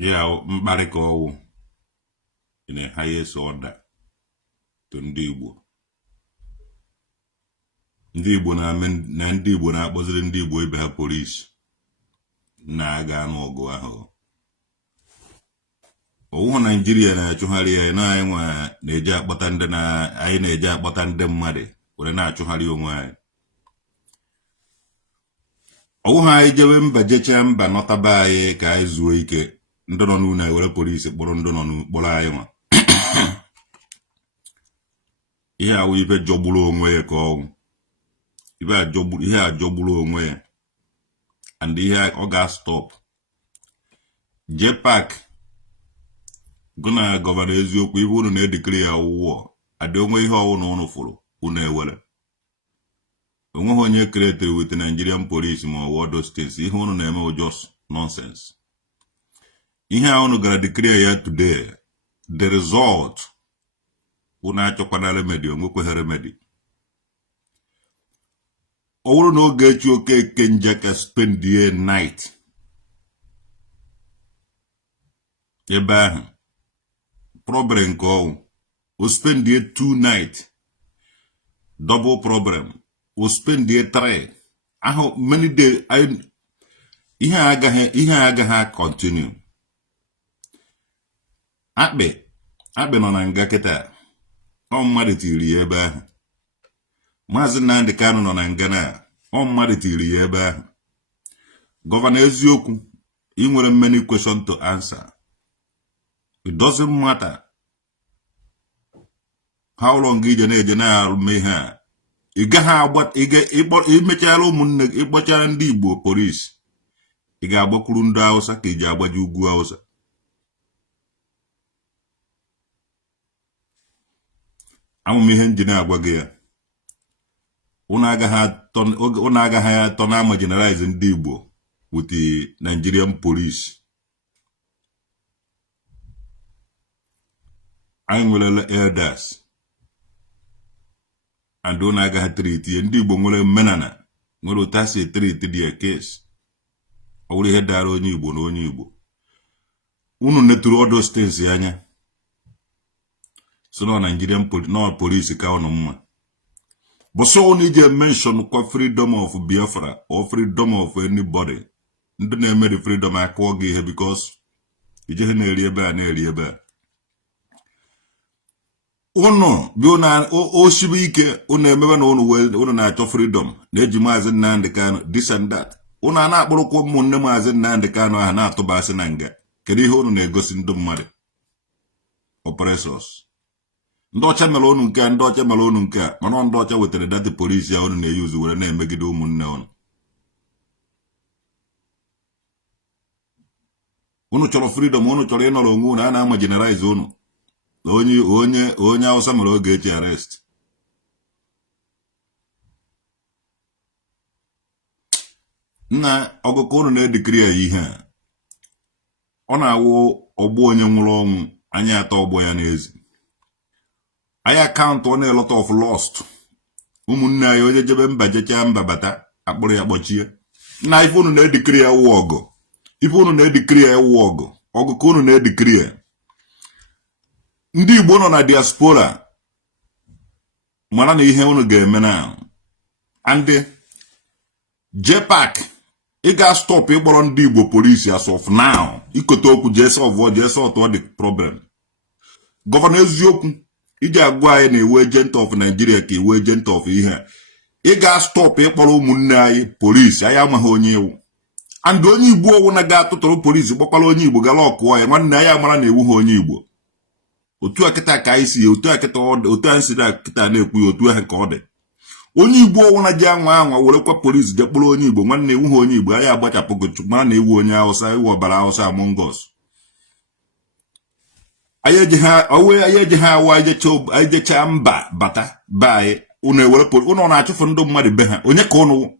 Yeah, Mbariko in the highest order to Ndi Igbo. Ndi Igbo na Ndi Igbo na-akpọziri Ndi Igbo ibe ha polisi na-aga n'ọgụ ahụ. Owu Nigeria na-achụgharị ya na anyị nwa na-eje akpọta ndị anyị na-eje akpọta ndị mmadụ were na-achụgharị onwe anyị. Owu ha anyị jewe mba jechaa mba nọtaba anyị ka anyị zuo ike ndị nọ n'ụlọ ewere polisi kpọrọ ndị nọ n'ụkpọrọ anyị nwa. Ihe awụ ife jọgburu onwe ya ka ọnwụ. Ihe a jọgburu onwe ya and ihe ọ ga-stop. Jepak gụna gọvanọ eziokwu ibe unu na-edikiri ya wụọ adị onwe ihe ọwụ na unu fụrụ unu ewere. Onweghị onye kreatiri with Nigerian police ma ọ wọdo states ihe unu na-eme just nonsense. Ihe a unu gara dikiri ya today the result unu achọkwana remedy onwekweghị remedy. Ọ bụrụ na Ogechi Okeke Njaka spend the night ebe ahụ problem nke ọnwụ o spend the 2 night double problem o spend the 3 ahụ many day ihe agaghị continue. Akpị nọ na nga kịta ọ mmadụ tiri ya ebe ahụ. Maazị Nnamdi Kanu nọ na nga na ọ mmadụ tiri ya ebe ahụ. Gọvanọ eziokwu ị nwere many questions to answer. It doesn't matter how long ije na-eje na-arụ ihe a. Ị gaghị agba imechara ụmụnne ịkpọchara ndị Igbo polisi ị ga-agbakwuru ndị Hausa ka iji agbaji ugwu Hausa. Amụm ihe nji na-agwa gị ya unu agaghị atọ na generalize ndị Igbo with the Nigerian police. Anyị nwere elders and unu agaghị treat ya. Ndị Igbo nwere menana nwere otasi treat their case. Ọ bụrụ ihe dara onye Igbo na onye Igbo unu neturu all those things anya so na Nigerian police ka unu mma. But so only they mention freedom of Biafra or freedom of anybody. Ndị na-eme the freedom akụọ gị ihe because ije na-eri ebe a na-eri ebe a. Unu bi oshibi ike unu emebe na unu na-achọ freedom na-eji Maazị Nnamdi Kanu this and that. Unu a na-akpọrọkwa ụmụnne Maazị Nnamdi Kanu ahụ na-atụbasị na nga. Kedu ihe unu na-egosi ndị mmadụ? Oppressors. Ndị ọcha mere unu nke a, ndị ọcha mere unu nke a, mana ndị ọcha wetara data polisi ya unu na-eyuzi were na-emegide ụmụnne unu. Unu chọrọ freedom, unu chọrọ ịnọrọ onwe unu, a na-ama generalize unu. Onye Hausa mere Ogechi arrest. Nna ọgụkọ unu na-edikiri ya ihe a. Ọ na-awụ ọgbọ onye nwụrụ ọnwụ anya atọ ọgbọ ya n'ezi. I account on a lot of lost. Umunna onye jebe mba jecha mba bata akpụrụ ya kpọchie. Na ife unu na-edikiri ya wụ ọgụ. Ife unu na-edikiri ya wụ ọgụ. Ọgụ ka unu na-edikiri ya. Ndị Igbo nọ na diaspora mara na ihe unu ga-eme na. And Jepak ị ga-stop ịkpọrọ ndị Igbo polisi as of now. Ikote okwu jee solve the problem. Gọvanọ eziokwu iji agwa anyị na iwu agent of Nigeria ka iwu agent of ihe ị ga-stop ịkpọrọ ụmụnne anyị polisi anyị amaghị onye iwu. And onye Igbo ọwụ na ga-atụtụrụ polisi gbakwala onye Igbo gala ọkụọ ya nwanne anyị amara na iwu ha onye Igbo. Otu a kịta ka anyị si otu anyị si kịta na-ekwu ya otu ahụ ka ọ dị. Onye Igbo ọwụ na ji anwa werekwa polisi jekpụrụ onye Igbo nwanne iwu ha onye Igbo anyị agbachapụgo mara na iwu onye Hausa iwu ọbara Hausa among us. Anyị eji ha awa ejecha mba bata baị unu ewere unu na-achụfụ ndị mmadụ be ha. Onye ka unu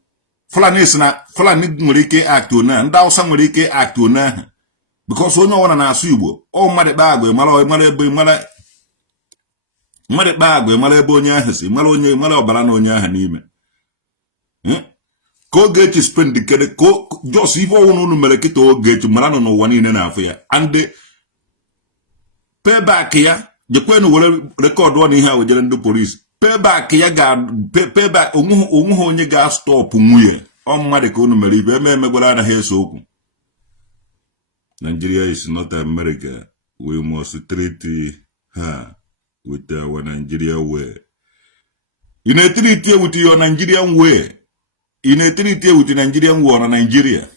Fulani si na Fulani nwere ike act ona ndị Hausa nwere ike act ona ahụ because onye ọwụna na-asụ Igbo ọ mmadụ kpa agwa mara ebe onye ahụ si mara ọbara na onye ahụ n'ime. ka Ogechi spend kede ko just ife ọwụna unu mere kịta Ogechi mara nọ n'ụwa niile na-afụ ya and payback ya jekwenu were rekọdụ ọ na ihe a wejere ndị polisi payback ya ga payback onweghị onye ga-stọpụ nwunye ọ mmadụ ka unu mere ibe emegwara anaghị eso okwu. Nigeria is not America. We must treat her with our Nigerian way. You need to treat her with your Nigerian way. You need to treat her with the Nigerian way on Nigeria.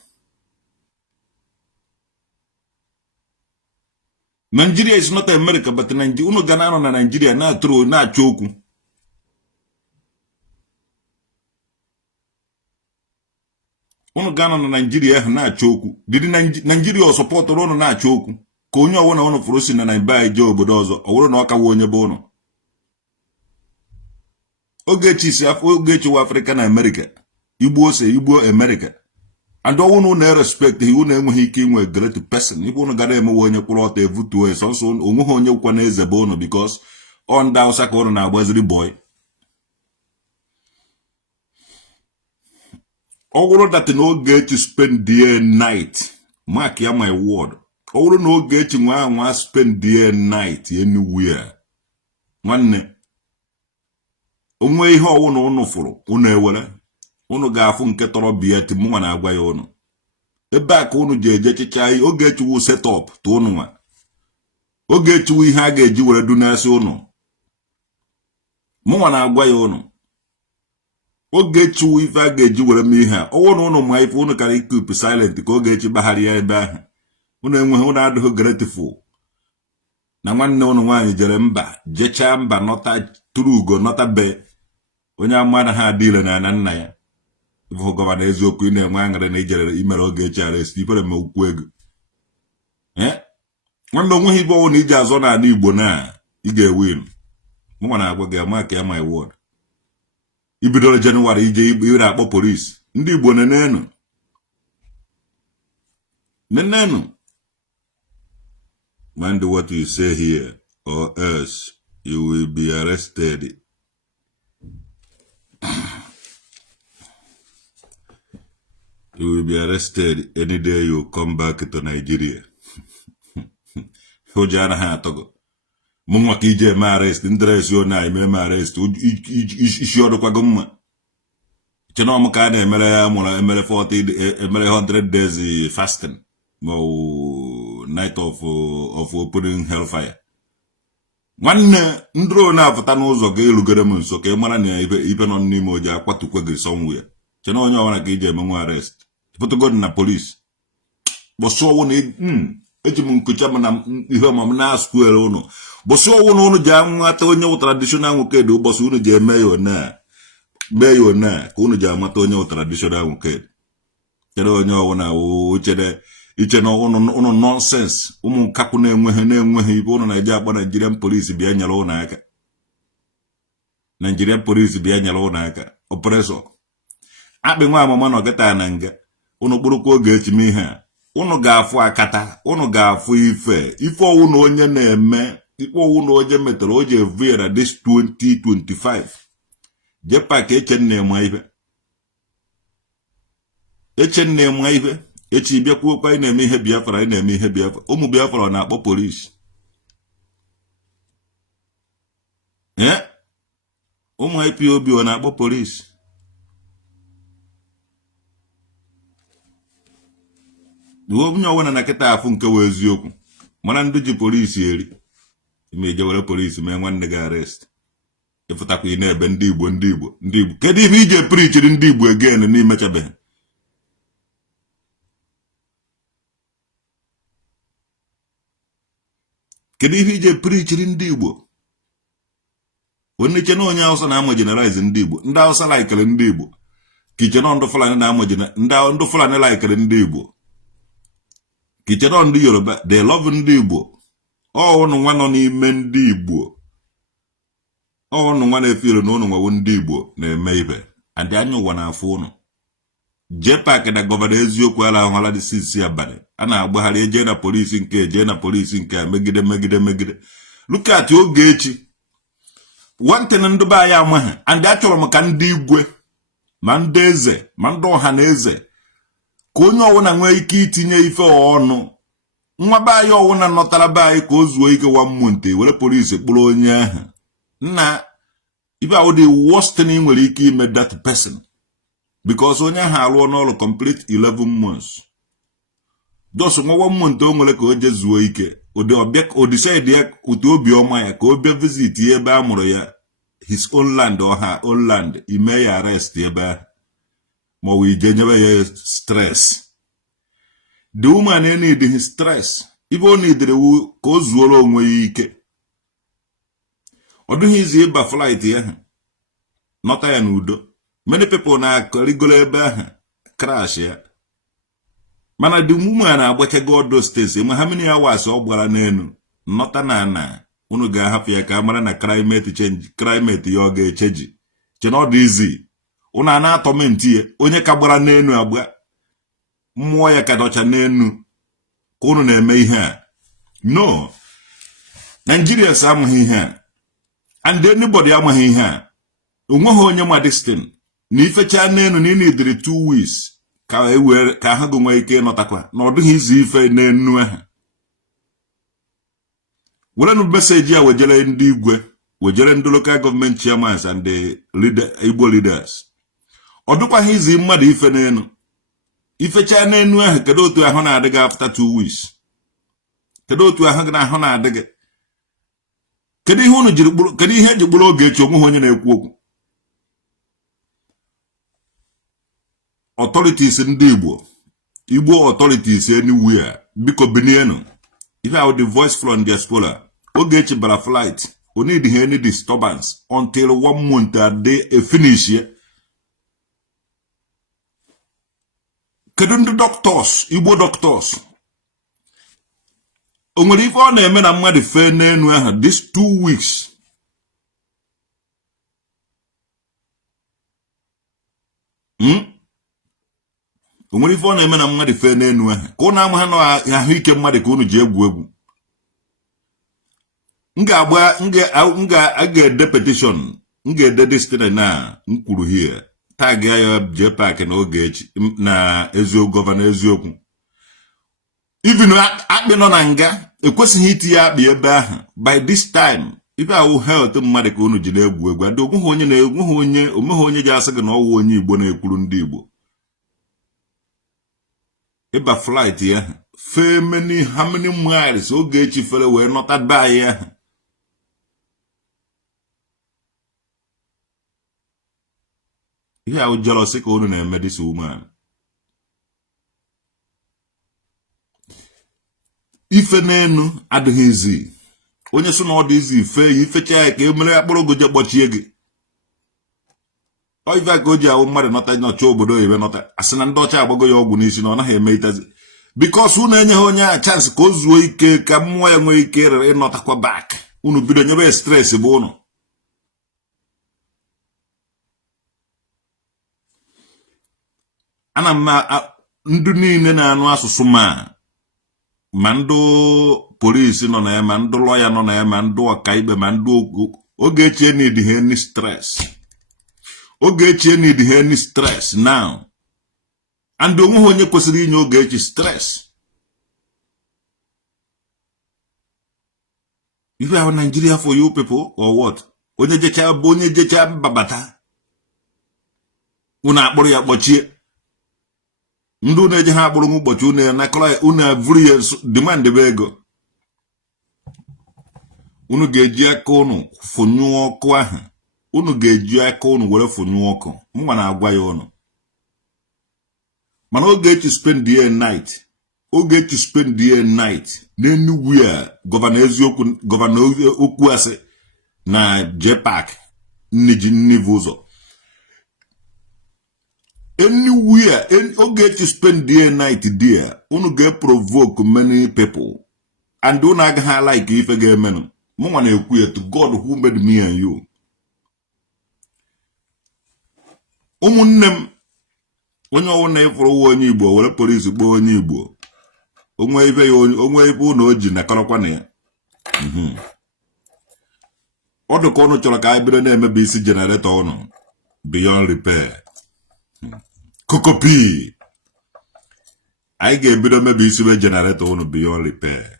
Nigeria is not America, but Nigeria. Uno ganano na Nigeria na true na choku. Uno ganano na Nigeria na choku. Did Nigeria support ono na choku? Konyo awona ono furusi na naibai jo obodozo. Aworo na waka wonye bono. Ogechi wa Africa na America. Igbo America. And don't no respect he won't enwe hike inwe great person. If you gada eme wonye kwụrụ ọtọ evutu e so onwe onye kwa na eze bono because on da osaka ono na agbaziri boy. Ogoro that no get to spend day and night. Mark ya my word. Ogoro no get to nwa spend day and night anywhere. Nwanne onwe ihe ọwụ na unu fụrụ unu ewere unu ga-afụ nke tọrọ biya ti mụ na agwa ya unu ebe a ka unu ji eje chicha Ogechi wu set up to unu nwa Ogechi wu ihe a ga-eji were dunasi unu mụ na agwa ya unu Ogechi wu ife a ga-eji were m ihe a ọwụ na unu ma ife unu kara keep silent ka Ogechi bahari ya ebe ahụ unu enweghị unu adịghị grateful na nwanne unu nwaanyị jere mba jecha mba nọta tụrụ ugo nọta be onye amana ha adịle na nna ya bụ gọvanọ eziokwu ị na-enwe aṅụrị na ijere imere Ogechi arrest ifere ma okwu ego nwanne onweghị ibe ọwụ na iji azọ n'ala Igbo na ị ga-ewin mụ na agwa gị ama ka ya my word ibidoro Jenụwarị ije ire akpọ polisi ndị Igbo nenenu mind what you say here or else you will be arrested. You will be arrested any day you come back to Nigeria. Hojana ha togo. Mumwa kije ma arrest, ndres yo na ime ma arrest. Ishi odo kwa gumma. Cheno mukane emele ya mula emele 40 emele 100 days fasting. Mo night of opening hellfire. Nwanne ndro na afụta n'ụzọ ga-elugere m nso ka ị mara na ibe nọ n'ime oji akwatukwe gị somewhere. Chena onye ọwara ka ije emenwe arrest. Put God na police. But so one eji m nkucha na ihe ọmam na square unu. But so one unu ji amata onye traditional nwoke dị ụbọchị unu ji eme yo na ka unu ji amata onye traditional nwoke. Chena onye ọwụna iche na unu nonsense ụmụ nkakwu na-enweghị ibe unu na-eji akpọ Nigerian police bịa nyere unu aka. Nigerian police bịa nyere unu aka. Oppressor. Akpị nwa amama na ọgata na nga unu kpụrụkwa Ogechi m ihe a unu ga-afụ akata unu ga-afụ ife ọwụ na onye na-eme ife ọwụ na onye metere o ji evu na this 2025 jepa ka Echenna ema ife echi bịakwuo kwa na-eme ihe Biafra na-eme ihe Biafra ụmụ Biafra na-akpọ polisi ụmụ IPOB na-akpọ polisi onye ọwụna na kịta afụ nke wee eziokwu mana ndị ji polisi eri ime eje were polisi mee nwanne gị arrest ịfụtakwa ị na-ebe ndị Igbo kedu ihe ije prichiri ndị Igbo again n'imechabeghị kedu ihe ije prichiri ndị Igbo onye chena onye Hausa na-amụ generalize ndị Igbo ndị Hausa laikere ndị Igbo ka ichena ndụ Fulani na-amụ ndị Fulani laikere ndị Igbo kichero ndị Yoruba they love ndị Igbo unu nwa nọ n'ime ndị Igbo unu nwa na-efiro na unu nwawo ndị Igbo na-eme ibe and anya ụwa na-afụ unu jepak na gọvanọ eziokwu ala ahụla dị sisi abalị a na-agbagharị eje na polisi nke megide look at Ogechi one thing ndị be anyị amaghị and achọrọ m ka ndị igwe ma ndị eze ma ndị ọha na eze ka onye ọwụna nwee ike itinye ife ọnụ nwa be anyị ọwụna nọtara be anyị ka o zuo ike 1 month were polisi kpụrụ onye ahụ nna ife ahụ the worst thing ị nwere ike ime that person because onye ahụ arụọ n'ọrụ complete 11 months just nwa 1 month o nwere ka o je zuo ike o decide ya ụtụ obiọma ya ka o bịa visit ya ebe a mụrụ ya his own land or her own land ime ya arrest ebe ahụ ma ọ wụ ije nyebe ya stress. The woman need his stress. Ibe o needere ka o zuoro onwe ya ike. Ọ dịghị izi ịba flight ya nọta ya n'udo. Many people na-arigolo ebe ahụ crash ya. Mana the woman na-agbachago all those states. Enwe how many hours ọ gbara n'elu nọta na unu ga-ahapụ ya ka a mara na climate ya ọ ga-echeji. Chena ọ dị easy. Unu na-atọmenti ya onye ka gbara n'elu agba mmụọ ya ka dọcha n'enu ka unu na-eme ihe a. No, Nigerians amaghị ihe a and anybody amaghị ihe a. Onweghị onye ma destin na ifecha n'enu na ị na-ediri 2 weeks ka ha gonwe ike ịnọtakwa na ọ dịghị izu ife n'enu ahụ. Were nu meseji ya wejere ndị igwe wejere ndị local government chairmans and the Igbo leaders. Ọ dịkwaghị izi mmadụ ife n'enu ifecha n'enu ahụ kedu otu ahụ na-adịghị after 2 weeks. Kedu otu ahụ na-adịghị. Kedu ihe eji gburu Ogechi onweghị onye na-ekwu okwu. Authorities ndị Igbo authorities anywhere biko binienu. If I would the voice from Diaspora, Ogechi bara flight, we need any disturbance until 1 month a day a finish here. Kedu ndị doctors, Igbo doctors. O nwere ife ọ na-eme na mmadụ fe n'enu ahụ this 2 weeks. O nwere ife ọ na-eme na mmadụ fe n'enu ahụ ka unu ama ha na ahụike mmadụ ka unu ji egwu egwu. M ga-ede petition, m ga-ede this thing na m kwuru here. Tag ya JPAC na Ogechi na eziokwu gọvanọ eziokwu. Even akpị nọ na nga ekwesịghị iti ya akpị ebe ahụ. By this time ife awụ health mmadụ ka unu ji na-egwu egwu. Adị omeghe onye ji asị gị na ọwụ onye Igbo na-ekwuru ndị Igbo. Ịba flight ya fee how many miles Ogechi fere wee nọta be anyị ahụ. Ihe ahụ jealousy ka unu na-eme this woman. Ife n'enu adịghị izi. Onye so na ọ dị izi ife ya ifecha ya ka emere ya kpọrọ goje kpọchie gị. Ọ ife ka o ji ahụ mmadụ nọta n'ọcha obodo oyibo nọta asị na ndị ọcha agbago ya ọgwụ n'isi na ọ naghị eme itazi. Because unu enyeghị onye a chance ka o zuo ike ka mmụọ ya nwee ike ịnọtakwa back. Unu bido nyebe stress bụ unu. Ana ndị niile na-anụ asụsụ ma ndị polisi nọ na ya ma ndị lọya nọ na ya ma ndị ọkaikpe ma ndị okwu. Ogechi need any stress. Ogechi need any stress now. And onweghị onye kwesịrị inye Ogechi stress. If you have Nigeria for you people or what? Onye jecha babata. Unu akpụrụ ya kpọchie. Ndị na-eje ha akpụrụ ụbọchị unu avụrụ ya demand ebe ego. Unu ga-eji aka unu fụnyụọ ọkụ ahụ. Unu ga-eji aka unu were fụnyụọ ọkụ. Mma na-agwa ya unu. Mana Ogechi spend the night. Ogechi spend the night. N'anywhere gọvanọ okwu asị na JPAC nnivu ụzọ. Anywhere, Ogechi spend the night there. Unu ga-provoke many people. And unu agaghị like ife ga-emenu. Mụnwa na-ekwu ya to God who made me and you. Ụmụnne m onye ọwụ na-efuru onye Igbo were polisi gbuo onye Igbo. Onwe ife unu o ji na karọkwa na ya. Ọ dị ka unu chọrọ ka anyị bido na-emebi isi generator unu beyond repair. Kokopi. I get better maybe isi generator unu beyond repair.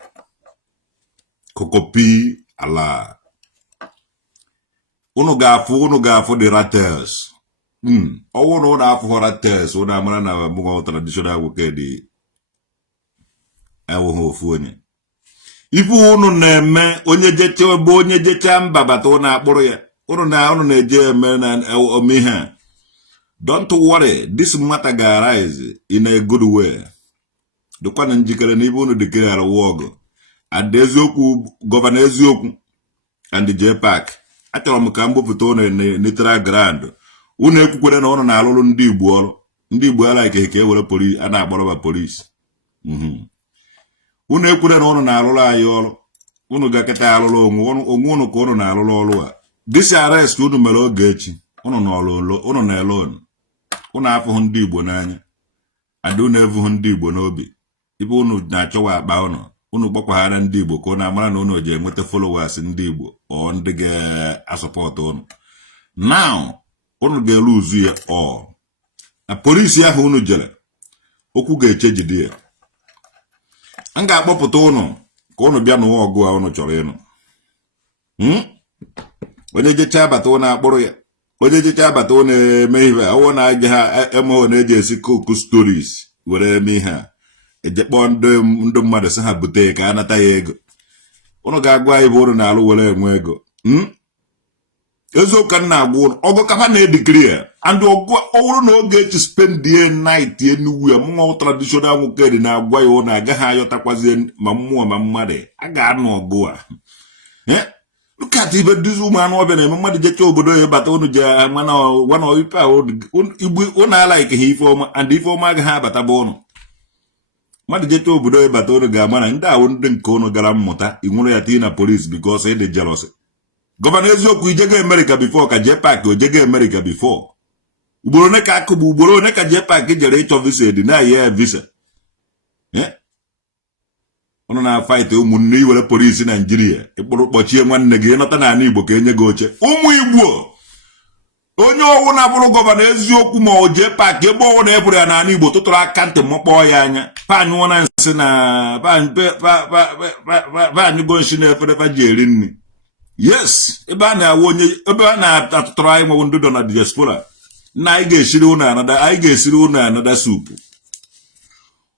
Kokopi ala. Unu gafu the rattles. Owo no na afu rattles. Una amana na munga traditional woke di. Ewo ho fuonye. Ifu unu na-eme onye jeche obo onye jeche mba bata una akpụrụ ya. Unu na-eje eme na omihe. Don't worry, this matter ga arise in a good way. Dukwana njikere na ibe unu declare war. And eziokwu Governor Eziokwu and the JPAC. Achọrọ m ka mbupụta unu neutral ground. Unu ekwukwere na unu na-alụrụ ndị Igbo ọrụ. Ndị Igbo ala ike ka ewere police a na-agbara police. Unu ekwukwere na unu na-alụrụ anyị ọrụ. Unu gaketa alụrụ onwe unu ka unu na-alụrụ ọrụ a. This arrest unu mere Ogechi. Unu na alone. Unu afụhụ ndị Igbo n'anya. Adị unu evuhụ ndị Igbo n'obi. Ibe unu na-achọwa akpa unu gbakwahara ndị Igbo ka unu amara na unu je enweta followers ndị Igbo o ndị ga-asọpọt unu. Now, unu ga-eluzu ya all. Na polisi ahụ unu jere, okwu ga-eche jide ya. M ga-akpọpụta unu ka unu bịa n'ụwa ọgụ a unu chọrọ ịnụ. Onye jecha abata unu akpụrụ ya. Onye jecha abata unu eme ihe ọwụ na-aja ha eme na-eji esi koku stories were eme ihe a. Ejekpọ ndị mmadụ sị ha bute ka anata ya ego. Unu ga-agwa ibe unu na-alụ were enwe ego. Eziokwu na-agwa unu ọgụ kafa na-edikiri ya. And ọwụrụ na Ogechi spend the night anywhere mmụọ traditional nwoke dị na-agwa ya unu agaghị ayọtakwazi ma mmụọ ma mmadụ. A ga-anụ ọgụ a. Look at ibe dizu ụmụ anụ ọbịa na-eme mmadụ jecha obodo ya bata unu je mana wana oyipe igbu unu ala ike ha ife ọma and ife ọma agaghị abata bụ unu. Mmadụ jecha obodo ya bata unu ga-ama na ndị ahụ ndị nke unu gara mmụta inwere ya tii na police because ịdị jealousy. Gọvanọ Eziokwu ijego America before ka JPAC ojego America before. Ugboro one ka akụgbu ugboro one ka JPAC jere ịchọ visa dị na ya visa. Unu na-fight ụmụnne iwere polisi Nigeria ịkpụrụ kpọchie nwanne gị nọta na ala Igbo ka enye gị oche. Ụmụ Igbo onye ọwụ na-abụrụ Gọvanọ Eziokwu ma o JPAC ebe ọwụ na-eburu ya n'ala Igbo tụtụrụ aka ntị mkpọọ ya anya panyụọ na nsị na panyụgo nshi na efere ji eri nri. Yes, ebe a na-awụ onye ebe a na-atụtụrụ anyị nwewu ndị dọ na Diaspora na anyị ga-esiri unu anada supu.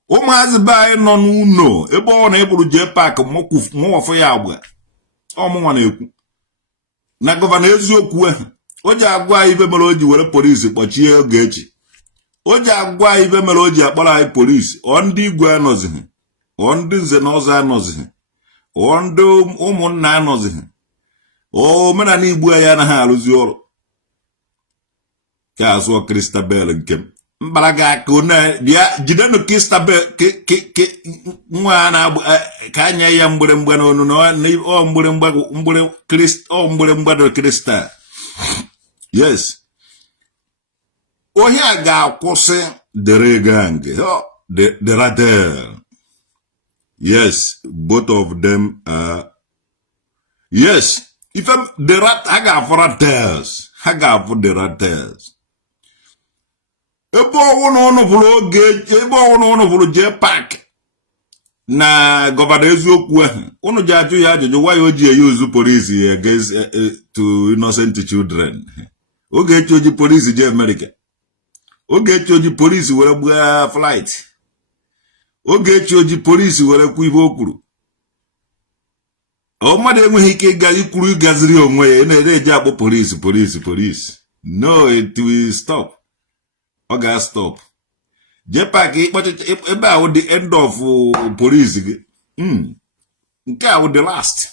Ụmụazị be anyị nọ n'ụlọ ebe ọ na-eburu JPAC mụwafọ ya agba ọmụnwa na-ekwu na Gọvanọ Eziokwu ahụ o ji agwa ibe mere o ji were polisi kpọchie Ogechi. O ji agwa ibe mere o ji akpọrọ anyị polisi ọ ndị igwe anọzighị ọ ndị nze na ọzọ anọzighị ọ ndị ụmụnna anọzighị omenala Igbo anyị anaghị arụzi ọrụ ka azụọ Christabel nke m mbaraga aka na bịa jidenu Christabel nwa na ka anya ya mgbịrịmgba n'onu na ọ mgbịrịmgba do Kristal. Yes. Ohi a ga-akwụsị the gang the rattle. Yes, both of them yes. If the rat ha ga-afụ rattles ha ga-afụ the rattles. Ebe ọwụ na ụnụ fụrụ Ogechi ebe ọwụ na ụnụ fụrụ JPAC na Gọvanọ Eziokwu ahụ unu ji ajụ ya ajụjụ why o ji use police against to innocent children. Ogechi oji police je America. Ogechi oji police were gbuo flight. Ogechi oji police were kwu ibe o kwuru. O mmadụ enweghị ike ịga ikwuru ịgaziri onwe ya na-eji akpọ police. No, it will stop. Ọ ga-stop. JPAC ịkpọchicha ebe ahụ the end of police gị. Nke ahụ the last.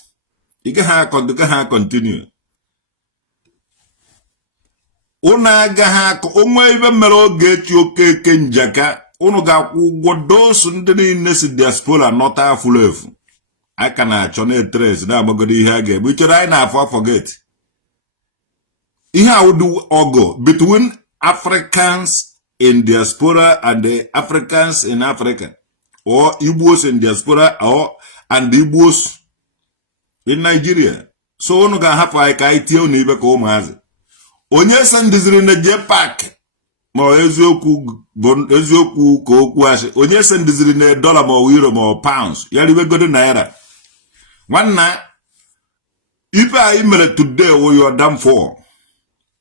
Ị gaghị ha continue. Unu agaghị akọ onwe ibe mere Ogechi Okeke Njaka unu ga-akwụ ụgwọ dosu ndị niile si Diaspora nọta afụrụ efu. Aka na-achọ na-etres na-agbagodo ihe a ga-egbu ichere anyị na-afọ forget. Ihe ahụ dị ọgụ between Africans in Diaspora and the Africans in Africa, or Igbos in Diaspora and Igbos in Nigeria. So unu ga-ahapụ anyị ka anyị tie unu ibe ka ụmụazị. Onye sendiziri na JPAC ma eziokwu ka okwu asị onye sendiziri na dollar ma ọ euro ma ọ pounds ya ribegodo naira nwanna ife anyị mere today wo your damn for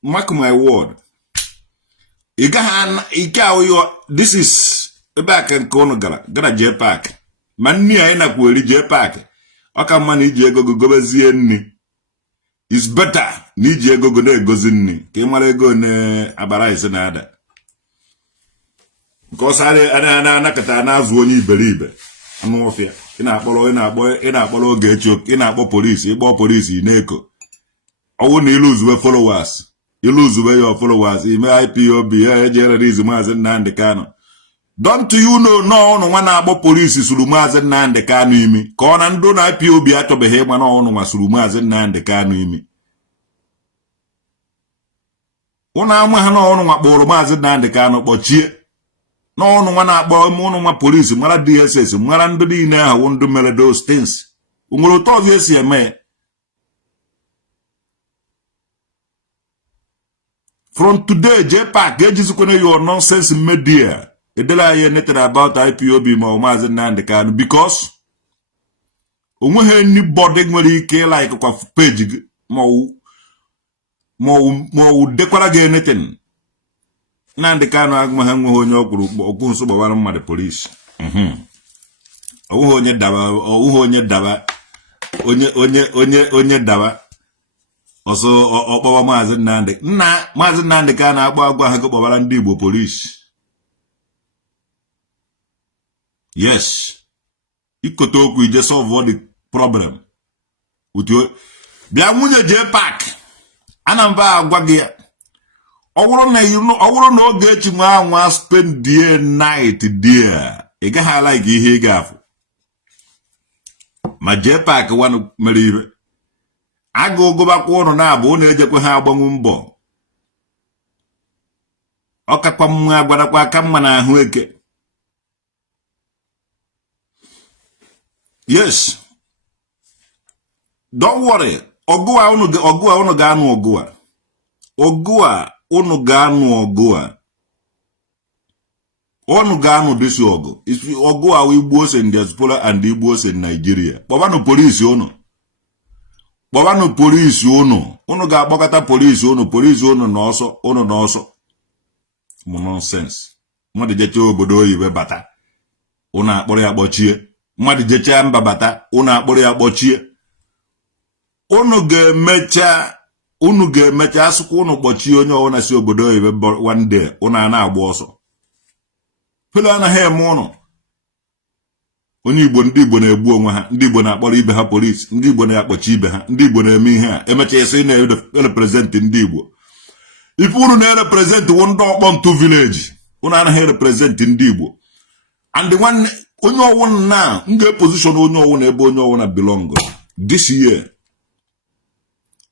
mark my word ike ahụ yo this is ebe aka nke ụnụ gara jee park ma nni anyị nakwa eri jee park ọ ka mma na iji ego gobezie nni is better na iji ego go na-egozi nni ka ị mara ego na abara ise na ada nke ọsarị anakọta na-azụ onye iberibe anụ ọfịa ị na-akpọrọ Ogechi Okeke ị na-akpọ polisi ịkpọ polisi na-eko ọwụ na iluzube followers iluzube your followers ime IPOB ya eji ererizi Maazị Nnamdi Kanu don't you know no ọnụ nwa na-akpọ polisi suru Maazị Nnamdi Kanu imi ka ọ na ndụ na IPOB achọbeghị ịma na ọnụ nwa suru Maazị Nnamdi Kanu imi ụnụ ama ha na ọnụ nwa kpọrọ Maazị Nnamdi Kanu kpọchie n'ọnụ nwa na-akpọ ụnụ nwa polisi mara DSS mara ndị niile ahụ ndị mere those things nwere ụtọ ọzọ esi eme from today JPAC ejizikwana your nonsense media edela anyị anything about IPOB ma Maazị Nnamdi Kanu because onweghị anybody nwere ike like kwa page gị ma ọ dekwara gị anything Nnamdi Kanu agụmaha nweghị onye ọkwụ nso gbawara mmadụ polisi onye daba ọsọ ọkpọwa Maazị Nnamdi Kanu akpọ agwa ha gbawara ndị Igbo polisi yes ikote okwu ije solve all the problem bịa nwunye JPAC ana mba agwa gị ya ọ bụrụ na Ogechi nwa anwa spend the night there ị gaghị ala gị ihe ị ga-afụ ma JPAC wanụ mere ibe aga ogobakwa ụnụ na-abụ ụnụ ejekwe ha agbanwe mbọ ọkakwa mma agwarakwa aka mma na ahụ eke yes don't worry ọgụa ụnụ ga-anụ ụnụ ga-anụ dịsi ọgụ ahụ Igbo ose in Diaspora and Igbo ose in Nigeria kpọbanụ polisi ụnụ ụnụ ga-akpọkọta polisi ụnụ n'ọsọ mụ nonsense mmadụ jecha obodo oyibo bata ụnụ akpọrọ ya kpọchie mmadụ jecha mba bata ụnụ akpọrọ ya kpọchie unu ga-emecha asụkwa ụnụ kpọchie onye ọwụna si obodo oyibo one day ụnụ a na-agba ọsọ pele anaghị eme ụnụ onye Igbo ndị Igbo na-egbu onwe ha ndị Igbo na-akpọrọ ibe ha polisi ndị Igbo na-akpọchi ibe ha ndị Igbo na-eme ihe a emecha esi na-represent ndị Igbo ife unu na-represent wụ ndị ọkpọ ntu village unu anaghị represent ndị Igbo and onye ọwụna na ga-epozishọn onye ọwụna ebe onye ọwụna belong this year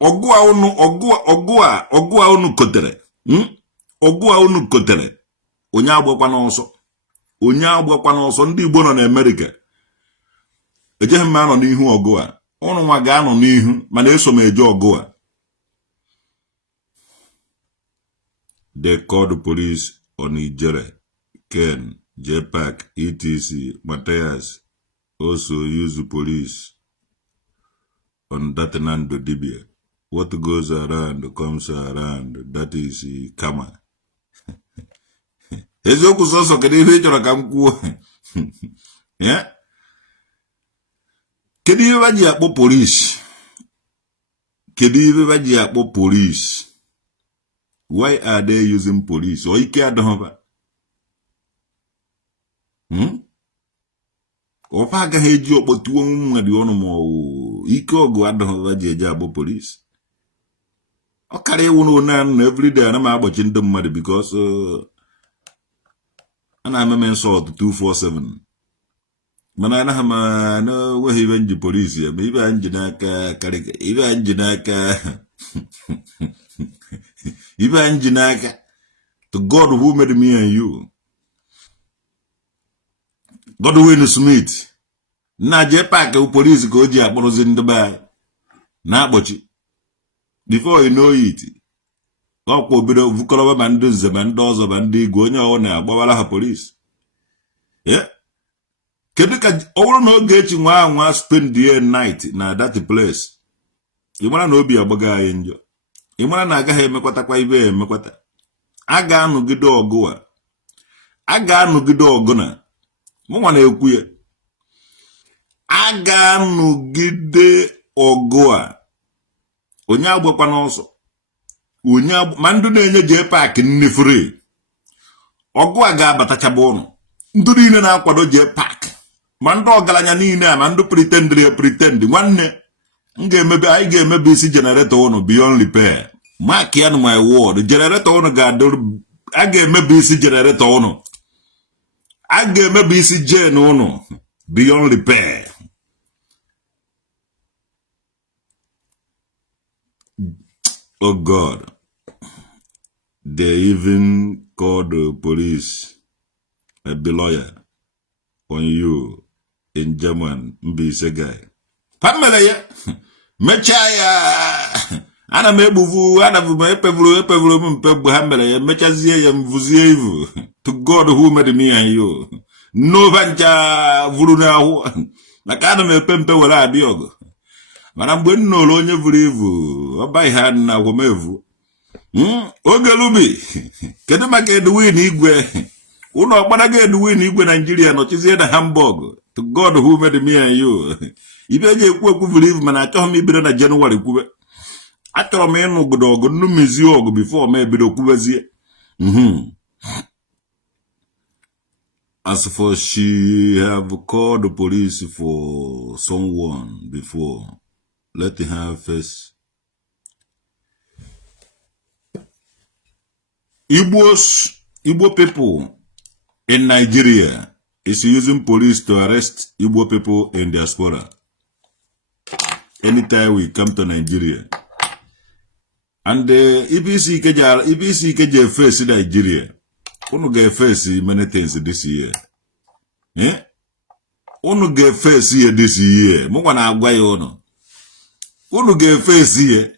ọgụ a unu kotere onye agbakwa n'ọsọ ndị Igbo nọ na America ejeghị m anọ n'ihu ọgụ a ụnụ nwa ga-anọ n'ihu mana eso m eje ọgụ a they called the police on Ijere, Ken, JPAC, etc. Matthias also used the police on that Nando Dibia. What goes around comes around. That is karma. Ezoku soso kedu ihe chọrọ ka m kwuo. Yeah? Kedu ihe ba ji akpọ police? Why are they using police? O ike adọghọ ba. Ofa agaghị eji okpotuo mmadụ ọnụ ma ike ọgụ adọghọ ba ji eje akpọ police. Ọ karịa iwu na everyday ana m agbochi ndị mmadụ because ana ameme nsọt 247 mana anaghị m n'onweghị ibe nji polisi ya ma ibe a nji n'aka karịka ibe a nji n'aka ibe a nji n'aka to God who made me and you Godwin Smith na JPAC polisi ka o ji akpọrọzi ndị be na akpọchi before you know it ọkwa obido vukọrọba ma ndị nze ma ndị ọzọ ma ndị igwe onye ọwụ na-agbawara ha polisi. Kedu ka ọ bụrụ na Ogechi nwa anwa spend the night na that place, ị mara na obi agbaga anyị njọ, ị mara na agaghị emekwatakwa ibe emekwata. A ga-anọgide ọgụ a ga-anọgide ọgụ na mụnwa na-ekwu ya, a ga-anọgide ọgụ a onye agbakwa n'ọsọ onye ma ndụ na-enye jee paakị nne free ọgụ a ga-abatachaba ụnụ ndụ niile na-akwado jee paakị ma ndị ọgaranya niile a ma ndị pretend nwanne anyị ga-emebi isi generator ụnụ beyond repair. Mark ya na my word, generator ụnụ ga-adịrụ, a ga-emebi isi generator ụnụ, a ga-emebi isi gen ụnụ beyond repair. Oh God, they even called the police a lawyer on you in German. Mbise guy. Pamela ya mechaya ana mebuvu ana epevulu mpegbu hamele ya mechazie ya mvuzie ivu. To God who made me and you. No vanja vulu na hu. Naka ana mepempe wala adiogo. Mana mgbe nnolo onye vuru ivu ọba ihe na womevu. Ogelubi kedu maka Edwin Igwe ụnọ ọgbanaga Edwin Igwe Nigeria nọchizie na Hamburg. To God who made me and you. Ibe eji ekwu vuru ivu mana achọghị m ibido na January kwube. Achọrọ m ịnụ obodo ọgụ nnu mizi ọgụ before m ebido kwubezie. As for she have called the police for someone before, let her face. Igbo people in Nigeria is using police to arrest Igbo people in diaspora. Anytime we come to Nigeria. And EBC KJ face Nigeria. Unu get face many things this year. Unu get face here this year. Mwa na agwa yono. Unu get face here.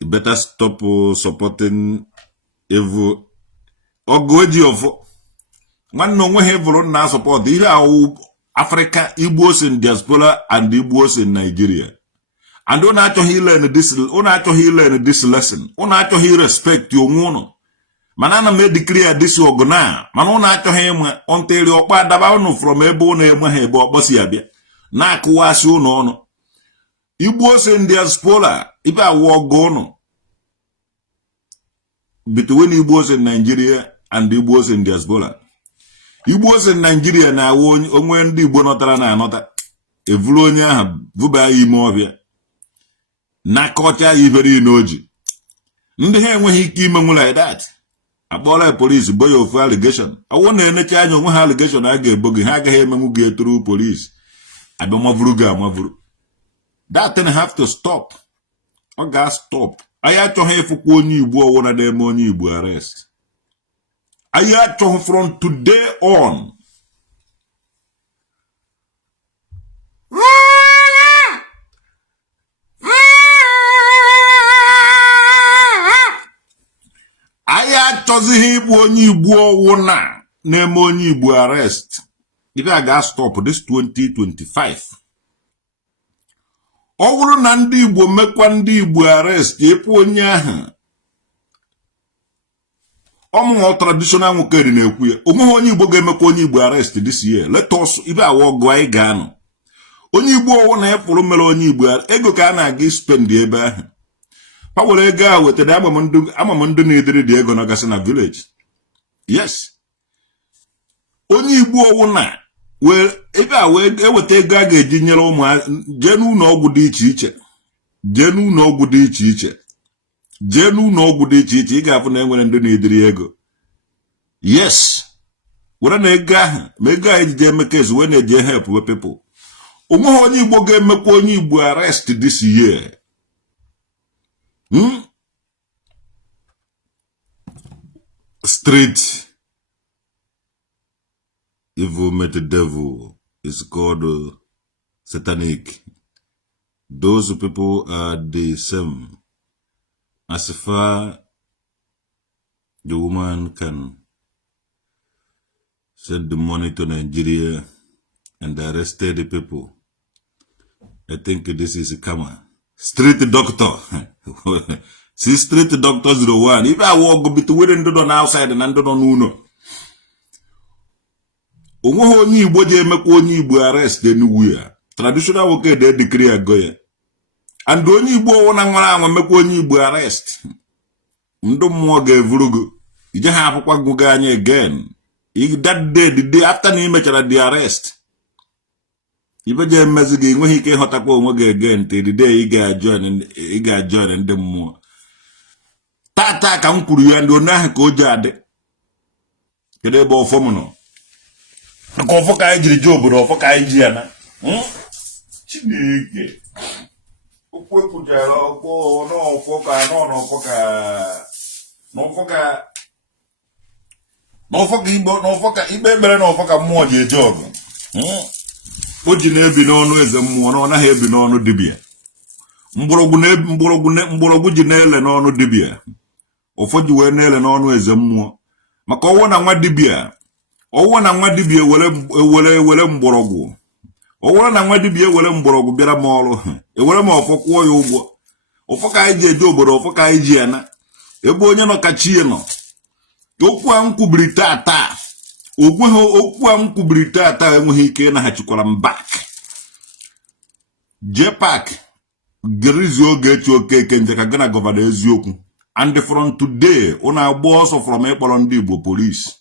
You better stop supporting evil. Ogechi ofo. Man no nwe hevolo na support. Here are Africa, Igbos in diaspora and Igbos in Nigeria. And don't actually learn this lesson. Don't actually respect your mono. Manana made declare this organa. Manona actually until your padabano from a bone hebo bosiabia. Na kuwasi no. Igbos in diaspora. If I walk gono. Between Igbos in Nigeria and Igbos in diaspora. Igbos in Nigeria na onwe ndị Igbo nọtara na anọta. Evulu onye aha vuba ime ọbịa. Na kọcha iberi n'oji. Ndị ha enweghị ike imenwu like that. Akpọla police boy of allegation. Awụ na-enecha anya onwe ha allegation a ga-ebo gị ha agaghị emenwu gị eturu police. Abịa mavuru gị amavuru. That thing have to stop. Ọ ga-stop. Anyị achọghị ịfụkwa onye Igbo ọwụ na na-eme onye Igbo arrest. Anyị achọghị from today on. Anyị achọzighị ịbụ onye Igbo ọwụ na-eme onye Igbo arrest. Ibe a ga-stop this 2025. Ọ bụrụ na ndị Igbo mekwa ndị Igbo arrest ịpụ onye ahụ. Ọmụnwa traditional nwoke na-ekwu ya. Onweghị onye Igbo ga-emekwa onye Igbo arrest this year. Let us ibe awa ọgụ anyị ga-anọ. Onye Igbo ọwụ na ịpụrụ mere onye Igbo ego ka a na-aga spend ebe ahụ. Ha were ego a wetara ama m ndị na-edere dị ego nọgasị na village. Yes. Onye Igbo ọwụ na ebe a eweta ego a ga-eji nyere ụmụ jee n'ụlọ ọgwụ dị iche iche. Jee n'ụlọ ọgwụ dị iche iche. Jee n'ụlọ ọgwụ dị iche iche ị ga-afụ na enwere ndị na-ediri ego. Yes. Were na ego ahụ ma ego ahụ ejije emeka ezu wee na-eje help we people. Onweghị onye Igbo ga-emekwa onye Igbo arrest this year. Street evil met the devil is called satanic. Those people are the same. as far the woman can send the money to Nigeria and arrested the people, I think this is a karma. Street doctor. See, street doctors the one. If I walk between the outside and under on uno. Onye Igbo je emekwa onye Igbo arrest anywhere. Traditional worker dey decree agoya. And onye Igbo na nwara anwa mekwa onye Igbo arrest. Ndụ mmụọ ga-evurugo. Ije ha akwụkwa gụga anya again. That day, the day after na imechara the arrest. Ibe je mmezi gị enweghị ike ịghọtakwa onwe gị again till the day ị ga-join ndị mmụọ. Tata ka m kwuru ya ndị onye ahụ ka o ji adị. Kedu ebe ọfọ m nọ? Ka ọfọ ka anyị jiri je obodo ọfọ ka anyị ji ya na. Chineke. Okwu ekwujara ọkpọ n'ọfọ ka n'ọfọ ka ikpe ekpere n'ọfọ ka mmụọ ji eje ọgụ. O ji na-ebi n'ọnụ eze mmụọ na ọ naghị ebi n'ọnụ dibịa. Mgbọrọgwụ ji na-ele n'ọnụ dibịa. Ọfọ ji wee na-ele n'ọnụ eze mmụọ. Maka ọwụ na nwa dibịa were mgbọrọgwụ. Ọwụ na nwa dibịa were mgbọrọgwụ bịara m ọrụ. Ewere m ọfọ kwụọ ya ụgwọ. Ọfọ ka anyị ji eje obodo ọfọ ka anyị ji ya na. Ebe onye nọ ka chi nọ. Okwu a m kwubiri tata. Okwu a m kwubiri tata enweghị ike ịnaghachikwara m back. J-Pack gerizi Ogechi Okeke Njaka gana gọvanọ eziokwu. And from today, unu agba ọsọ from ịkpọrọ ndị Igbo police.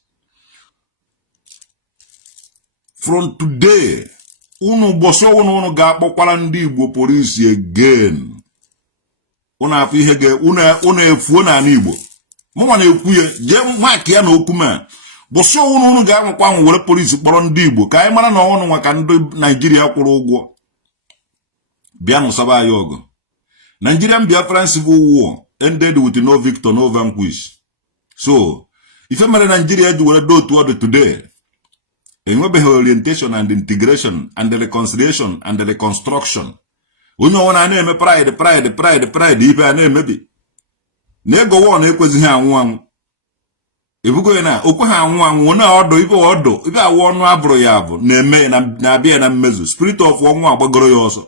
From today, unu gbọsọ unu ga-akpọkwara ndị Igbo police again. Unu afọ ihe unu efuo na Igbo. Mụnwa na-ekwu ya, jee maka ya na okwu ma. Gbọsọ unu ga-anwekwa anwụ were police kpọrọ ndị Igbo ka anyị mara na ọnụ nwa ka ndị Nigeria kwụrụ ụgwọ. Bịa nụsaba anyị ọgụ. Nigerian Biafran Civil War ended with no victor, no vanquish. So, ife mere Nigeria ji were do otu ọ dị today. Enwebeghị orientation and integration and reconciliation and reconstruction. Onye ọwụna na-eme pride ibe a na-emebi. Na-ego wọ na-ekwezighị anwụ. Ebugo ya na okwe ha anwụ na ọdụ ibe awụ ọnụ abụrụ ya abụ na-eme na-abịa na mmezu. Spirit of ọnwụ agbagoro ya ọsọ.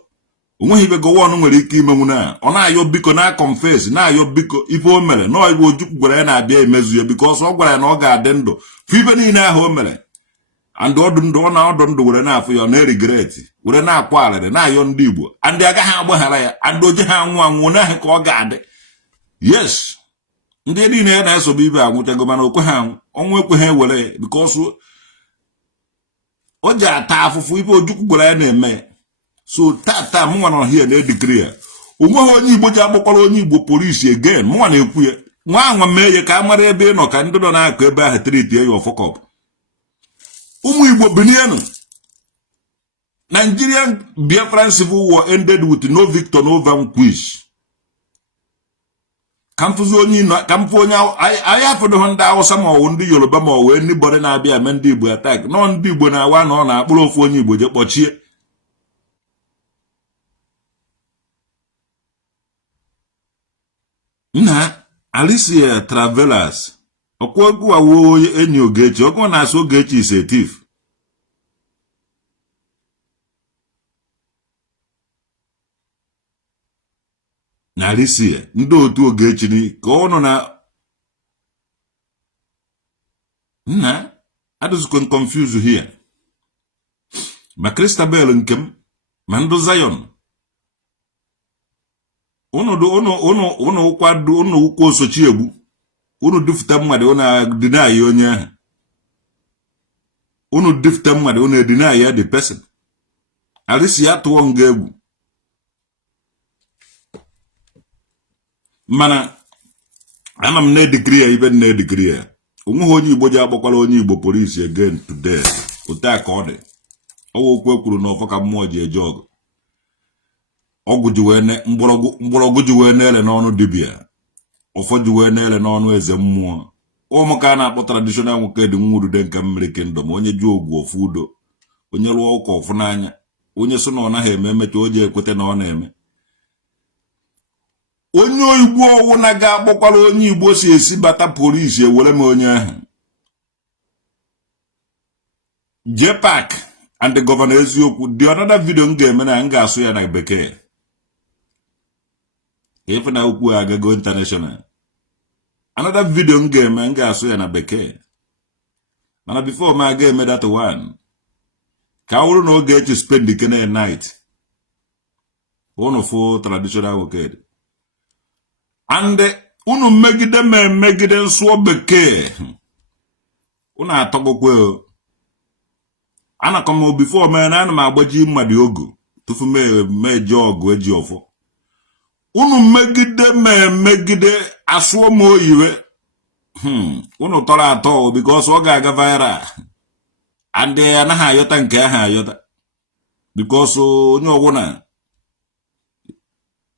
Onweghị ibe gowa ọnụ nwere ike imenwu na ọ na-ayọ biko na confess na-ayọ biko ife o mere na ibe Ojukwu gwara ya na-abịa emezu ya because ọ gwara ya na ọ ga-adị ndụ fụ ibe niile ahụ o mere and ọdụ ndụ were na-afụ ya na regret were na-akwa arịrị na-ayọ ndị Igbo and agaghị agbaghara ya and oje ha anwụ n'ahụ ka ọ ga-adị. Yes, ndị niile ya na-esobe ibe anwụchago mana okwe ha ọnwụ ekweghị ewere because o ji ata afụfụ ibe Ojukwu gwara ya na-eme. So tata mụnwa nọ here na-edikiri ya. Onweghị onye Igbo ji akpọkwara onye Igbo polisi again. Mụnwa na-ekwu ya. Nwa anwa mee ya ka a mara ebe ị nọ ka ndị nọ na-akụ ebe ahụ triti ya ọfọkọp. Ụmụ Igbo binienu. Nigerian Biafran Civil War ended with no victor, no vanquish. Ka mfụzi onye anyị afọdụghị ndị Hausa ma ọwụ ndị Yoruba ma ọwụ anybody na-abịa eme ndị Igbo attack. Nọ ndị Igbo na-awa na ọ na-akpụrụ ofu onye Igbo je kpọchie. Na Alicia Travelers ọkwa awo enyi Ogechi ọkwa na-asụ Ogechi is a thief. Na Alicia ndị otu Ogechi ni ka ọ nọ na adịzikwa confuse here ma Christabel nkem ma ndụ Zion unu kwado unu ụkwụ osochi egbu unu dufta mmadụ unu deny onye ahụ unu dufta mmadụ unu deny ya the person alisi ya tụọ nga egwu mana ana m na-edikiri ya ibe na-edikiri ya onweghị onye Igbo ji akpọkwala onye Igbo polisi again today otu a ka ọ dị ọwụ okwu ekwuru na ọfọ ka mmụọ ji eje ọgụ ọgwụ ji wee mgbọrọgwụ ji wee na-ele n'ọnụ dibịa ụfọ ji wee na-ele n'ọnụ eze mmụọ ụmụ ka a na-akpọ traditional nwoke dị nwurude nke mmiri kingdom onye ji ogwu ofu udo onye lụọ ụka ọfụ n'anya onye so na ọ naghị eme emecha o ji ekwete na ọ na-eme onye Igbo ọwụ na ga-akpọkwala onye Igbo si esi bata polisi ewere m onye ahụ JPAC and the governor eziokwu. The another video m ga-eme na m ga-asụ ya na bekee ife na ukwu agago international. Another video m ga-eme m ga-asụ ya na bekee mana before ma ga-eme that one ka wụrụ na Ogechi spend the kene night one of four traditional wicked and unu megide nsụọ bekee unu atọgbokwe anakom before man ana m agbaji mmadụ ogu tufu meje ọgụ eji ọfọ unu megide asụọ m oyiwe unu tọrọ atọ because ọ ga-aga viral and anaghị ayọta nke ahụ ayọta because onye ọgwụna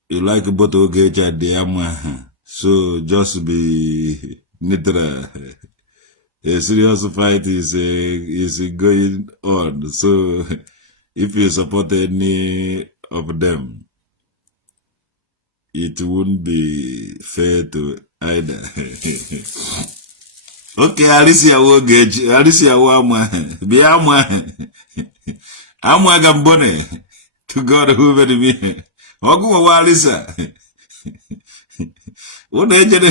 you like both Ogechi and Diaspora, so just be neutral. A serious fight is going on. So if you support any of them, it won't be fair to either. Okay, Alicia Ogechi, Alicia Wama, Biama, Amwa Gambone, to God who made me. Ogu wa Alisa. Una ejere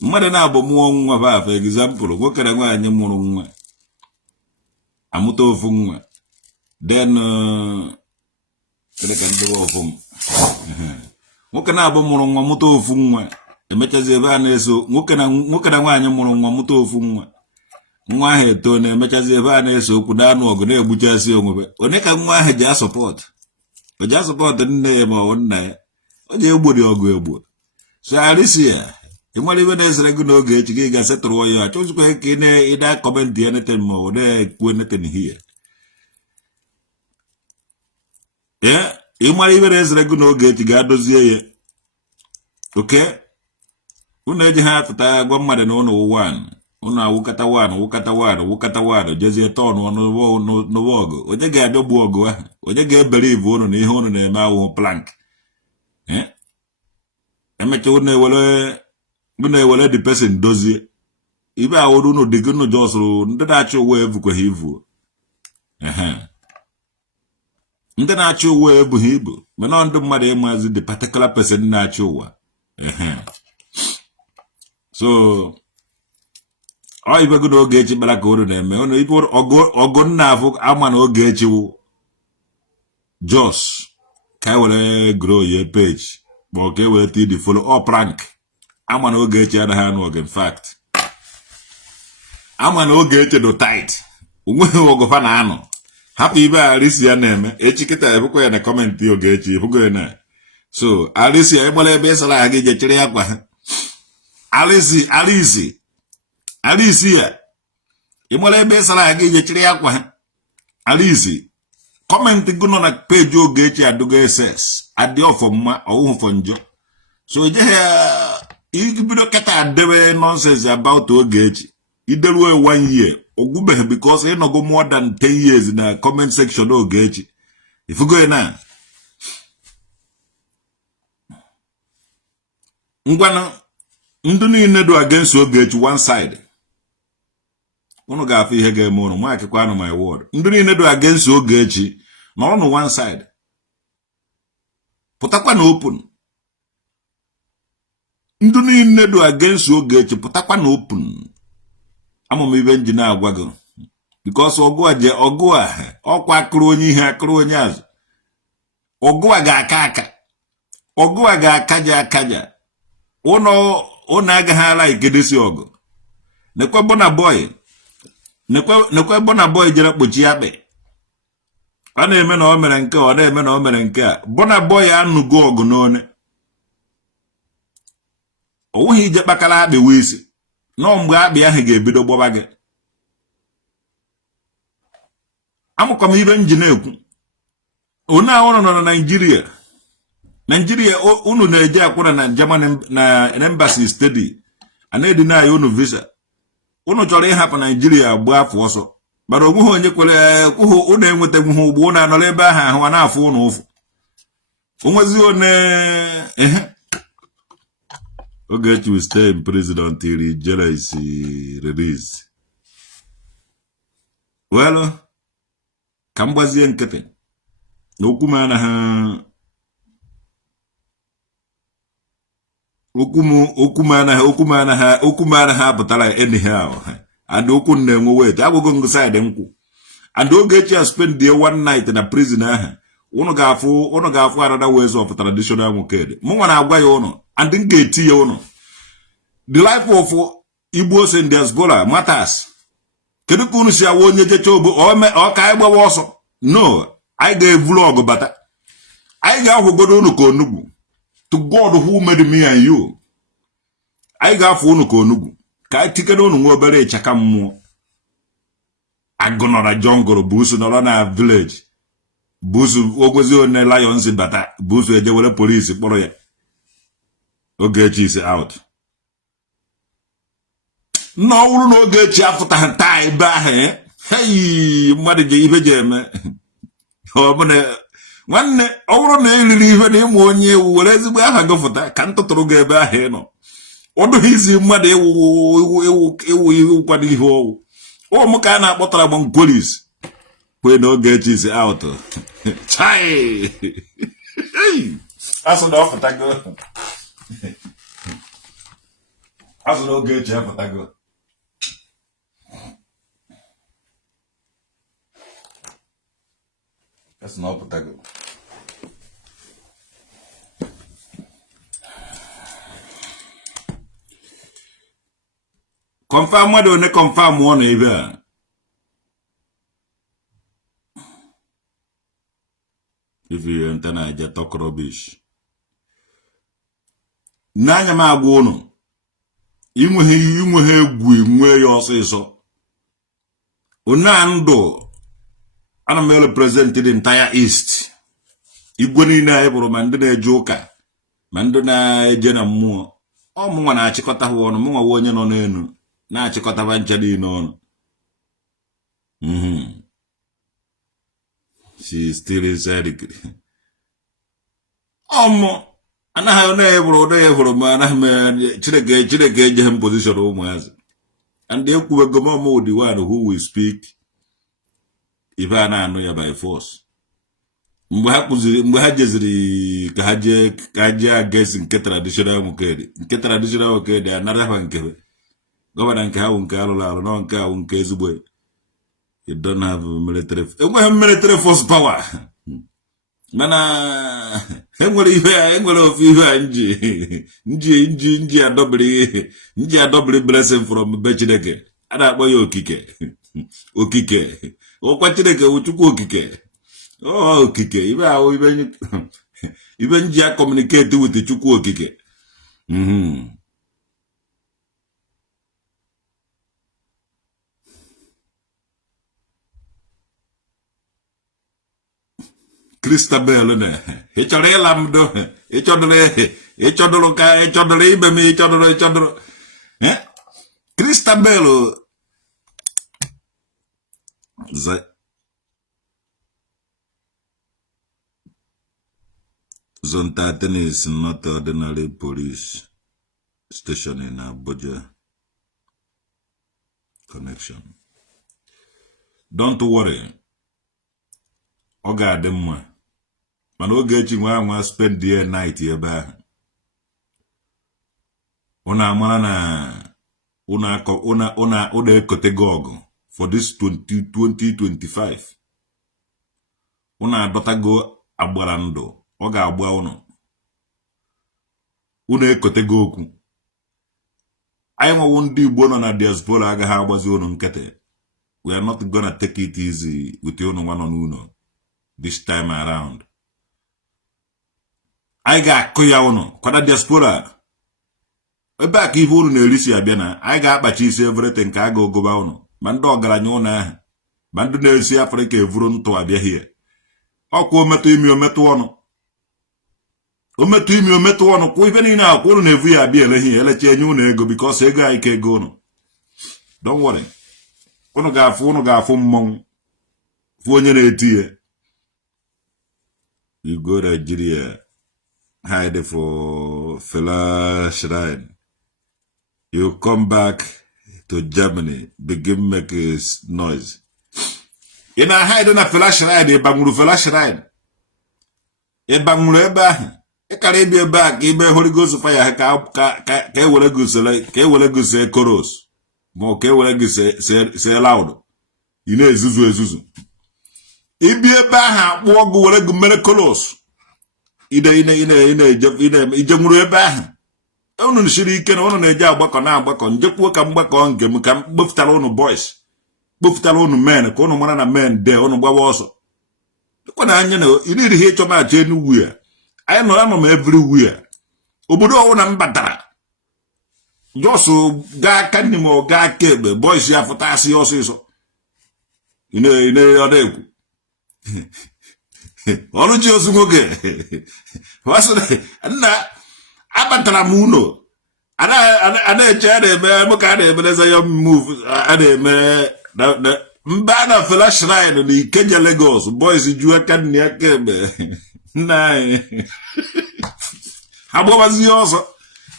mmadụ na-abụ mụọ nwa ba for example nwoke na nwaanyị mụrụ nwa amụta ofu nwa then kede ka ndị ofu nwoke na-abụ mụrụ nwa mụta ofu nwa emechazi ebe a na-eso nwoke na nwaanyị mụrụ nwa mụta ofu nwa ahụ eto na emechazi ebe a na-eso okwu na-anụ ọgụ na-egbuchasị onwe onye ka nwa ahụ ji asọpọt o ji asọpọt nne ya ma ọ nna ya o ji egbori ọgụ egbu so Alicia ịmara ibe na-esere gị n'oge echi gị ga-asetụrụ ya achọzikwa ka ị na-akọmentị anything ma ọ na-ekwu anything here ịmara ibe na-esere gị n'oge echi ga-adozie ya oke unu eji ha atụta gwa mmadụ na ụnụ unu awụkata wụkata jezie tọn n'ụwa ọgụ onye ga-abịagbu ọgụ ahụ onye ga-ebere ivu unu na ihe unu na-eme awụhụ plank emecha unu ewere the person dozie ibe awụrụ unu dị gị unu jọsụrụ ndị na-achị ụwa evukweghị ivu ndị na-achị ụwa ebughị ibu mana ndị mmadụ ịmazi the particular person na-achị ụwa so ọ ibe gị na Ogechi kpara ka unu na-eme unu ibe ọgụ nna afụ ama na Ogechi wụ jos ka e were grow ye page ma ọ ka e were td follow all prank ama na Ogechi anaghị anụ ọgụ in fact ama na Ogechi do tight onweghị ọgụfa na anụ hapụ ibe Alicia na-eme echi kịta ebukwa ya na kọmentị Ogechi ebugo ya na so Alicia ịgbara ebe ịsara ya gị jechiri ya kwa Alicia ịgbara ebe ịsara ya gị jechiri ya kwa Alicia kọmentị gị nọ na peji Ogechi adụgo ss adị ọfọ mma ọwụhụ fọ njọ so ejeghị ibido keta adebe nonsense about Ogechi ideruo 1 year ogwubeghị because ịnọgo more than 10 years na comment section Ogechi ifugo na ngwana ndị niile do against Ogechi one side unu ga-afụ ihe ga-eme unu ma akịkwa anụ my word ndị niile do against Ogechi na ọnụ one side pụtakwa na open ndị niile do against Ogechi pụtakwa na open amụm ibe nji na-agwa gị because ọgụ a ọkwa akụrụ onye ihe akụrụ onye azụ ọgụ a ga-aka ọgụ a ga-akaja ụnụ agaghị ala ikedesi ọgụ nekwe Burna Boy jere kpochi akpị ọ na-eme na o mere nke ọ na-eme na o mere nke a Burna Boy anụgo ọgụ n'one o nweghị ije kpakara akpị wee isi nọ mgbe akpị ahụ ga-ebido gbọba gị amụkọ m ibe nji na-ekwu onye ahụrụ nọ na Nigeria unu na-eje akwụna na Germany na embassy study a na-edina ya unu visa unu chọrọ ịhapụ Nigeria gba afọ ọsọ bara onweghị onye kwere kwuhụ unu enwetanwughị ugbo unu anọrọ ebe ahụ a na-afụ unu ụfụ Onwezi one Ogechi will stay in prison until his jail is released. Well, Kambazi and Kete. Okumana ha batala anyhow. And Okun wait. I will go inside them. And Ogechi has spent there one night in a prison. Ono gafu another ways of traditional mukede. Mwana agwa yono. And then get yono. The life of Igbos in Diaspora matters. Kedu kunu si awonye jechobo o ka igba woso. No, I gave vlog but I got godo unu ko nugu. To God who made me and you. I got unu ko nugu. Ka tikedo unu ngobere chaka mmụọ. Agonora jungle busu no na village. Busu ogwezi one lions bata. Busu ejewele police kporo ya. Ogechi is out. No, no, get you after time by hey, what did you even oh, one over even him 1 year, whereas we have go for that. Can't to get by here. No, what do he see? Mother, what he hold? Oh, Mokana, what among police when no get is out. Chai, that's enough for that girl. That's no get you for that girl. That's not protected. Confirm what do confirm one even. If you enter Niger talk rubbish. Nanya ma gwono. Imu he gwi mwe yo so. Unando. I'm represented the entire East. Igwani na ebro mandene joka. Mandona ejena muo. O mwa na achikota huono. Mwa wonye no nenu. Na achikota vanchadi no. She still inside. Omo. Ana hayo na ebro mana me. Chireke jehem position o mwazi. And they kuwe goma mo the one who will speak. If I know ya by force. Mgbe ha jeziri ka haje against nke traditional mukede. Nke traditional mukede another one nkebe. Governor nke ha nke alụla no nke ha nke ezugbo. You don't have military. Military force power. Mana enwere ofu ihe nji adobri blessing from Bechineke. Ada akpọ ya okike. Okike. Okwa Chineke uchukwu okike. Oh, okike. Even nji communicate with the chukwu okike. Christabel ne. Echore lamdo. Echodolo ibe mi echodolo. Christabel Zone 13 is not ordinary police station in Abuja connection. Don't worry. Oga ademwa. Man Ogechi nwa spend the night ebe ahụ. Una amara na una ekote gog for this 2025. Una adotago agbara ndụ. Ọ ga-agba unu ekote go okwu. Anyị nwewo ndị Igbo nọ na diaspora agaghị agbazi unu nkete. We are not gonna take it easy with unu one on uno this time around. Anyị ga-akụ ya unu kwada diaspora. Ebe a ka ihe unu na-erisi abịa na anyị ga-akpachi isi everything ka a ga-ogoba unu. Ma ndị ọgaranya unu ahụ. Ma ndị na-esi Afrịka evuru ntụ abịa hie. Ọkwa ometụ imi ometụ ọnụ. Ometụ imi ometụ ọnụ kwa ibe niile akwụ unu na-evu ya abịa elehi elechi enye unu ego because ego anyị ka ego unu. Don't worry. Unu ga-afụ mmọnwụ. Fụ onye na-eti ya. You go Nigeria. hide for Fela Shrine. You come back to Germany, begin making noise. In a hide na Fela Shrine, a banguru Fela Shrine. A banguru eba. A Caribbean back, a Holy Ghost fire, say chorus. More say loud. You know, Zuzu. Ibi eba ha, walk wole miraculous. Ijemuru ebe ahụ unu shiri ike na unu na-eje agbakọ na agbakọ njekwuo ka mgbakọ nke m ka kpofutara unu boys kpofutara unu men ka unu mara na men de unu gbawa ọsọ dịkwa na anya na iriri ihe ịchọ na-achọ anywhere anyị nọ anọ m everywhere obodo ọwụ na mbatara jọsụ gaa aka nne ma gaa aka egbe boys ya fụtasị ọsịsọ ine ọ na-ekwu ọrụ ji ozu nwoke nna abatara m ụlọ a na-eche a na-eme mụ ka a na-emereza ya move a na-eme mba na Fela Shrine na Ikeja Lagos boys ju aka nne aka ebe nna anyị ha gbawazi ọsọ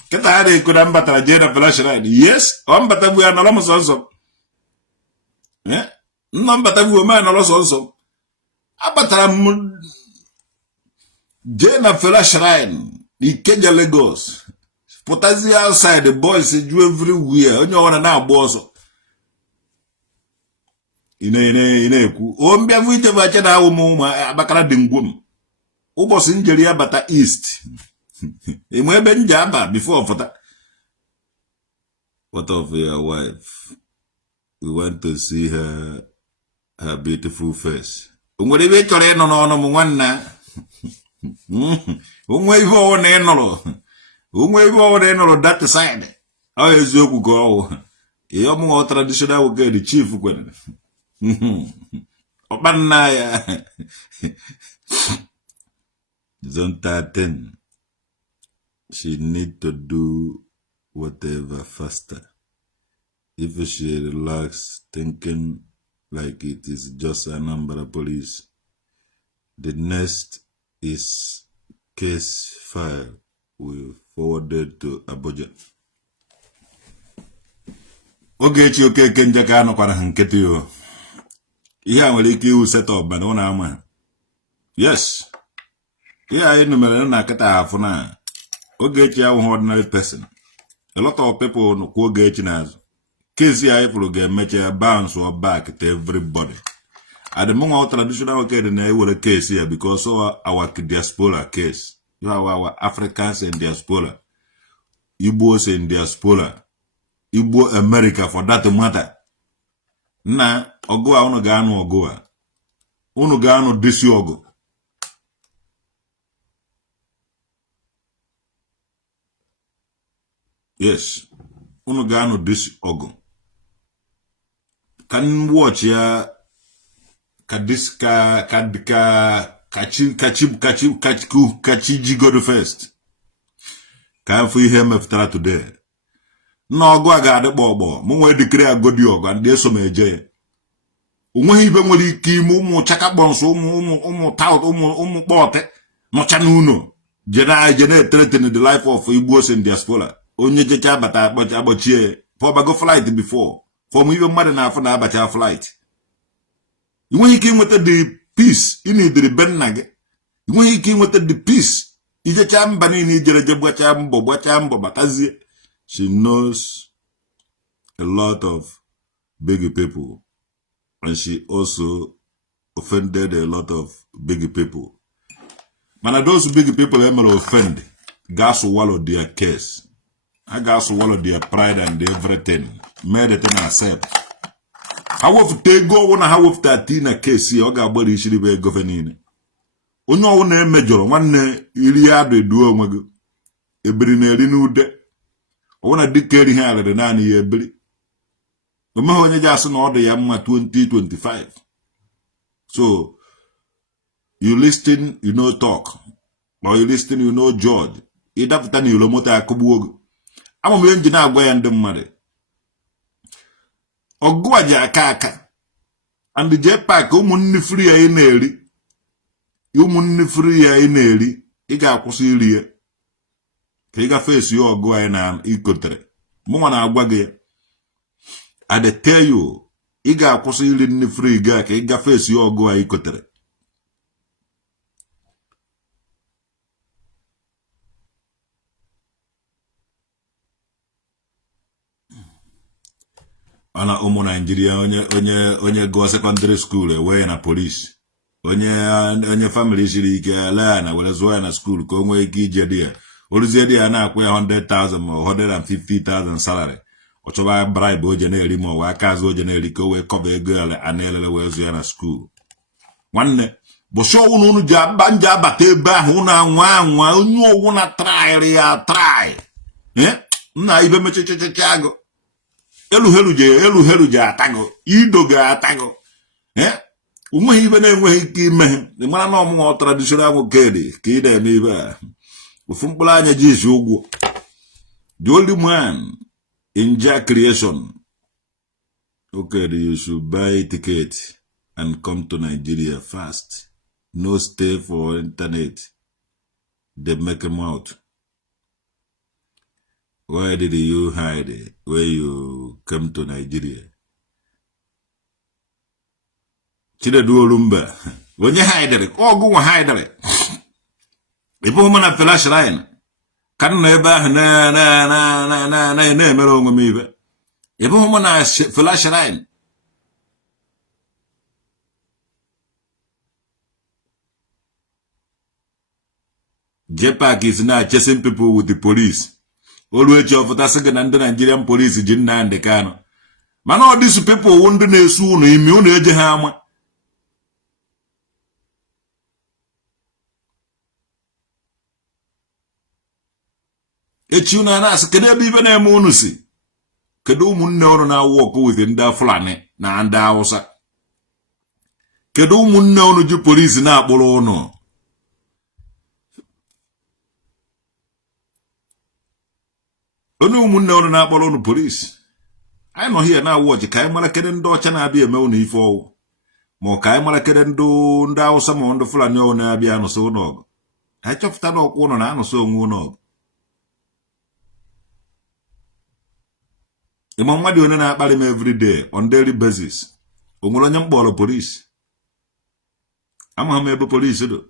kịta ha na-ekwu na mbatara jee na Fela Shrine yes ọ mbata bụ ya nọrọ m sọnsọ nna mbata bụ ome nọrọ sọnsọ abatara m jee na Fela Shrine Ikeja Lagos pụtazi outside the boys ju everywhere onye ọwara na-agba ọsọ ina-ekwu o mbịa bụ ije bụ ache na awụ m ụmụ Abakara dị ngwom ụbọchị njeri ya bata east enwe ebe nje aba before fụta what of your wife we want to see her beautiful face o nwere ebe chọrọ ịnọ n'ọnụ m nwanna onwe ihe ọwụ na ịnọrọ that side ọ eziokwu ka ọwụ ihe ọmụghọ traditional woked chief kwere ọkpanna ya zone 13 she need to do whatever faster if she relax thinking like it is just Anambra police. The next is case file we forwarded to Abuja. Ogechi Okeke Njaka anọkwara ha nkịtị yo. Ihe a nwere ike iwu set up mana ọ na-ama. Yes. Ihe anyị numere na akịta afọ na Ogechi ahụhụ ordinary person. A lot of people know Ogechi n'azụ. Case ya ifuru ga-emecha bounce or back to everybody. At the moment, traditional okay, then we case here because our diaspora case. You have our Africans in diaspora, Igbos in diaspora, Igbo America for that matter. Na ogoa unu ga anu ogoa. Unu ga anu disi ogo. Yes. Unu ga anu disi ogo. Can watch ya kachi go first. Ka fu ihe meftara today. No ogo aga adekpo ogbo. Mu nwe declare agodi ogo and dey so meje. Onwe ibe nwere ike ime ụmụ chakabonso ụmụ tout ụmụ kpote no chanuno. Jena threaten the life of Igbos in diaspora. Onye jecha bata agbochie for bago flight before. For even mother na afọ na abacha flight. You want to with the peace, you need the benage. You want to with the peace. Is a chambani need a batazi. She knows a lot of big people. And she also offended a lot of big people. Man, those big people will offend. Gas swallow their case. I gas swallow their pride and everything. Made it and accept. How of they go on how of that in a case, you got body should be governing. Onye ọwụ na-emejọrọ nwanne iri adụ eduo onwe gị ebiri na eri n'ude ọwụ na dịka eri ha arịrị naanị ya ebiri omeghe onye ji asị na ọ dị ya mma 2025 so you listen you know talk or you listen you know judge ịdapụta na ilo moto akụgbuo gị ama m enji na-agwa ya ndị mmadụ ọgụ aja aka and the jetpack ụmụnne free ya ị na-eri ụmụnne free ya ị na-eri ị ga-akwụsị iri ya ka ị gafe esi ọgụ anyị na ikotere mụnwa na-agwa gị I dey tell you ị ga-akwụsị iri nri free ga ka ị gafe esi ọgụ anyị ikotere ana ụmụ Nigeria onye gụọ secondary school ewee na police onye family siri ike laa na were zụọ ya na school ka o nwee ike ije dị ya oruzie dị ya na-akwụ ya 100,000 ma 150,000 salary ọ chọba bribe oje na-eri ma ọwa aka azụ oje na-eri ka o wee kọba ego a na-elele wee zụọ ya na school nwanne bụsị ọwụ na unu ji abata ebe ahụ unu anwa onye ọwụ na traịrị ya traị nna ibe mechichichichi agụ eluhelu ji atago ido ga-atago onweghị ibe na-enweghị ike ime mara na ọmụmụ traditional nwoke dị ka ị na-eme ibe a ofu mkpụrụ anya ji isi ụgwọ the only man in Jack creation okay you should buy ticket and come to Nigeria fast no stay for internet they make him out. Why did you hide when you came to Nigeria? Chinedu Olumba. When you hide, oh, go hide it. If woman at Flash Shrine, can never na me. If woman at Flash Shrine. JPAC is now chasing people with the police. Ogechi Okeke na ndị Nigerian police ji Nnamdi Kanu. Mana all these people won't na-esu unu imi unu eje ha ama. Echi unu na-asị kedu ebe ibe na-eme unu si? Kedu ụmụnne unu na-work with ndị Fulani na ndị Hausa? Kedu ụmụnne unu ji police na-akpụrụ unu? Onu ụmụnne unu na-akpọrọ unu police. Anyị nọ here na watch ka anyị mara kede ndị ọcha na-abịa eme unu ife ọwụ ma ka anyị mara kede ndị Hausa ma ndị Fulani ọwụ na-abịa anụsị unu ọgụ. Anyị chọpụta na ọkwa unu na-anụsị onwe unu ọgụ. Ịma mmadụ onye na-akparị m everyday on daily basis o nwere onye mkpọrọ police. Amaghị m ebe police do.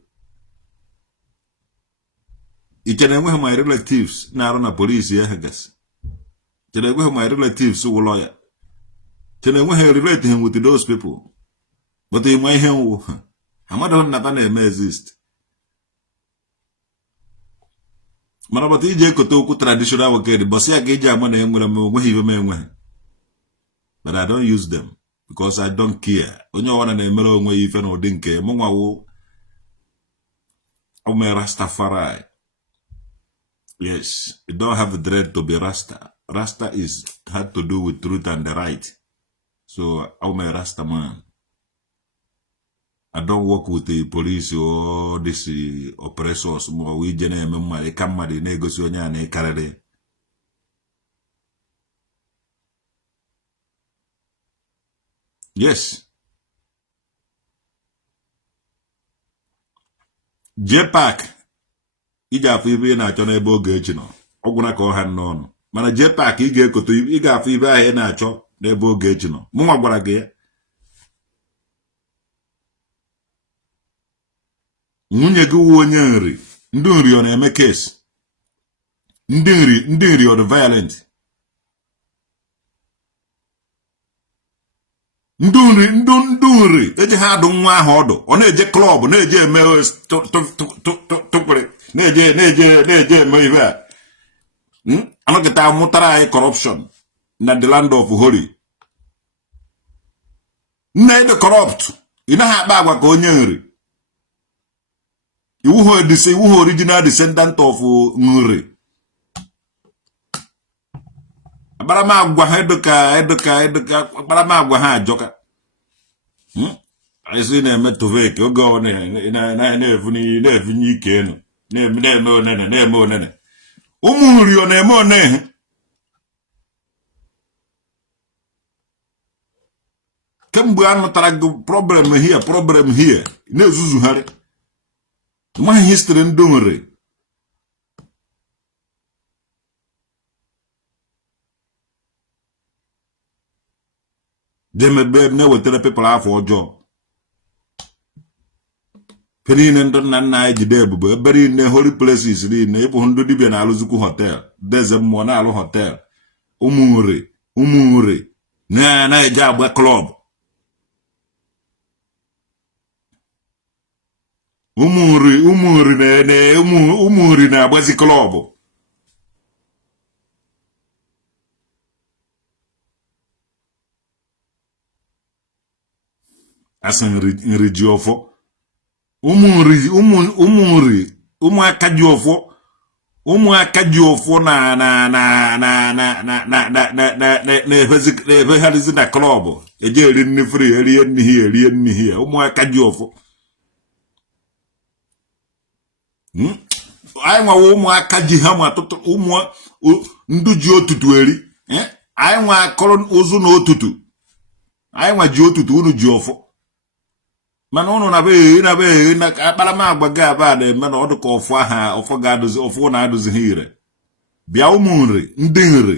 Ichere enweghị my relatives na-arụ na police ya gasị. Chere enweghị my relatives wụ lawyer. Chere enweghị relate him with those people. But ịma ihe nwụ amadụ nnata na-eme exist. Mana bata ije ekote okwu traditional nwoke bọsị ya ka iji ama na enwere m onweghị ibe m enweghị. But I don't use them because I don't care. Onye ọwana na-emere onwe ya ife na ụdị nke mụnwa wụ ome Rastafari. Yes, you don't have the dread to be Rasta. Rasta had to do with truth and the right. So I'm a Rasta man. I don't work with the police or these oppressors. More we generally come at the negotiation and carry. Yes. JPAC. Ị ga-afụ ibe ị na-achọ n'ebe Ogechi nọ ọgwụna ka ọ ha n'ọnụ mana JPAC ị ga-ekoto ị ga-afụ ibe ahụ ị na-achọ n'ebe Ogechi nọ mụnwa gwara gị ya nwunye gị wuo onye nri ndị nri ọ na-eme case ndị nri ọ dị violent ndị nri eji ha adụ nwa ahụ ọdụ ọ na-eje klọb na-eje eme tụkwere na-eje eme ibe a anọkịta mụtara anyị corruption na the land of Holy. Nne ịdị corrupt ị naghị akpa agwa ka onye nri iwu original descendant of nri akparamagwa ha edoka akparamagwa ha ajọka anyị na-eme tovek oge ọ na-evunye ike enu na-eme onene ụmụ nri ọ na-eme onehe kemgbe a nụtara gị problem here na-ezuzugharị nwaghị history ndị nri jemebe na wetara people afọ ọjọọ penine ndo nna ejide ebubo ebere ne holy places niile ịbụ ndụ dibịa na alụzukwu hotel deze mmụọ na alụ hotel ụmụ nri na-eje agba club ụmụ nri na-agbazi club asị nri ji ọfọ ụmụaka ji ọfọ na-ebegharịzi na klọb eje eri nri free erie nri hie ụmụaka ji ọfọ anyị nwawa ụmụaka ji ha ma ndụ ji otutu eri anyị nwa akọrọ ụzụ na otutu anyị nwa ji otutu unu ji ọfọ mana unu na-abịa na akparamagwa gị aba na-eme na ọdụ ka ọfọ ga-adụzi ọfọ na-adụzi ha ire bịa ụmụ nri ndị nri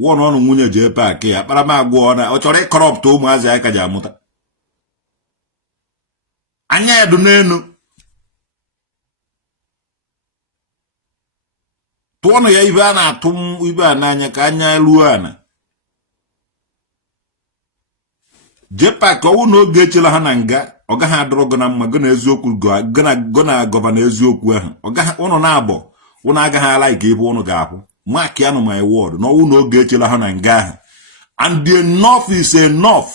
wụọ na ọnụ nwunye ji paakị ya akparamagwa ọ chọrọ ịkọrọpụta ụmụazị anyị ka ji amụta anya edu n'elu tụọnụ ya ibe a na-atụ ibe a n'anya ka anya ruo ana jepak ọwụ na oge echela ha na nga ọ gaghị adọrọ gị na mma gị na eziokwu gị na gọvanọ eziokwu ahụ ụnụ na-abọ ụnụ agaghị ala ike ebe ụnụ ga-akwụ mark ya nụ my word na ọwụ na oge echela ha na nga ahụ and the enough is enough.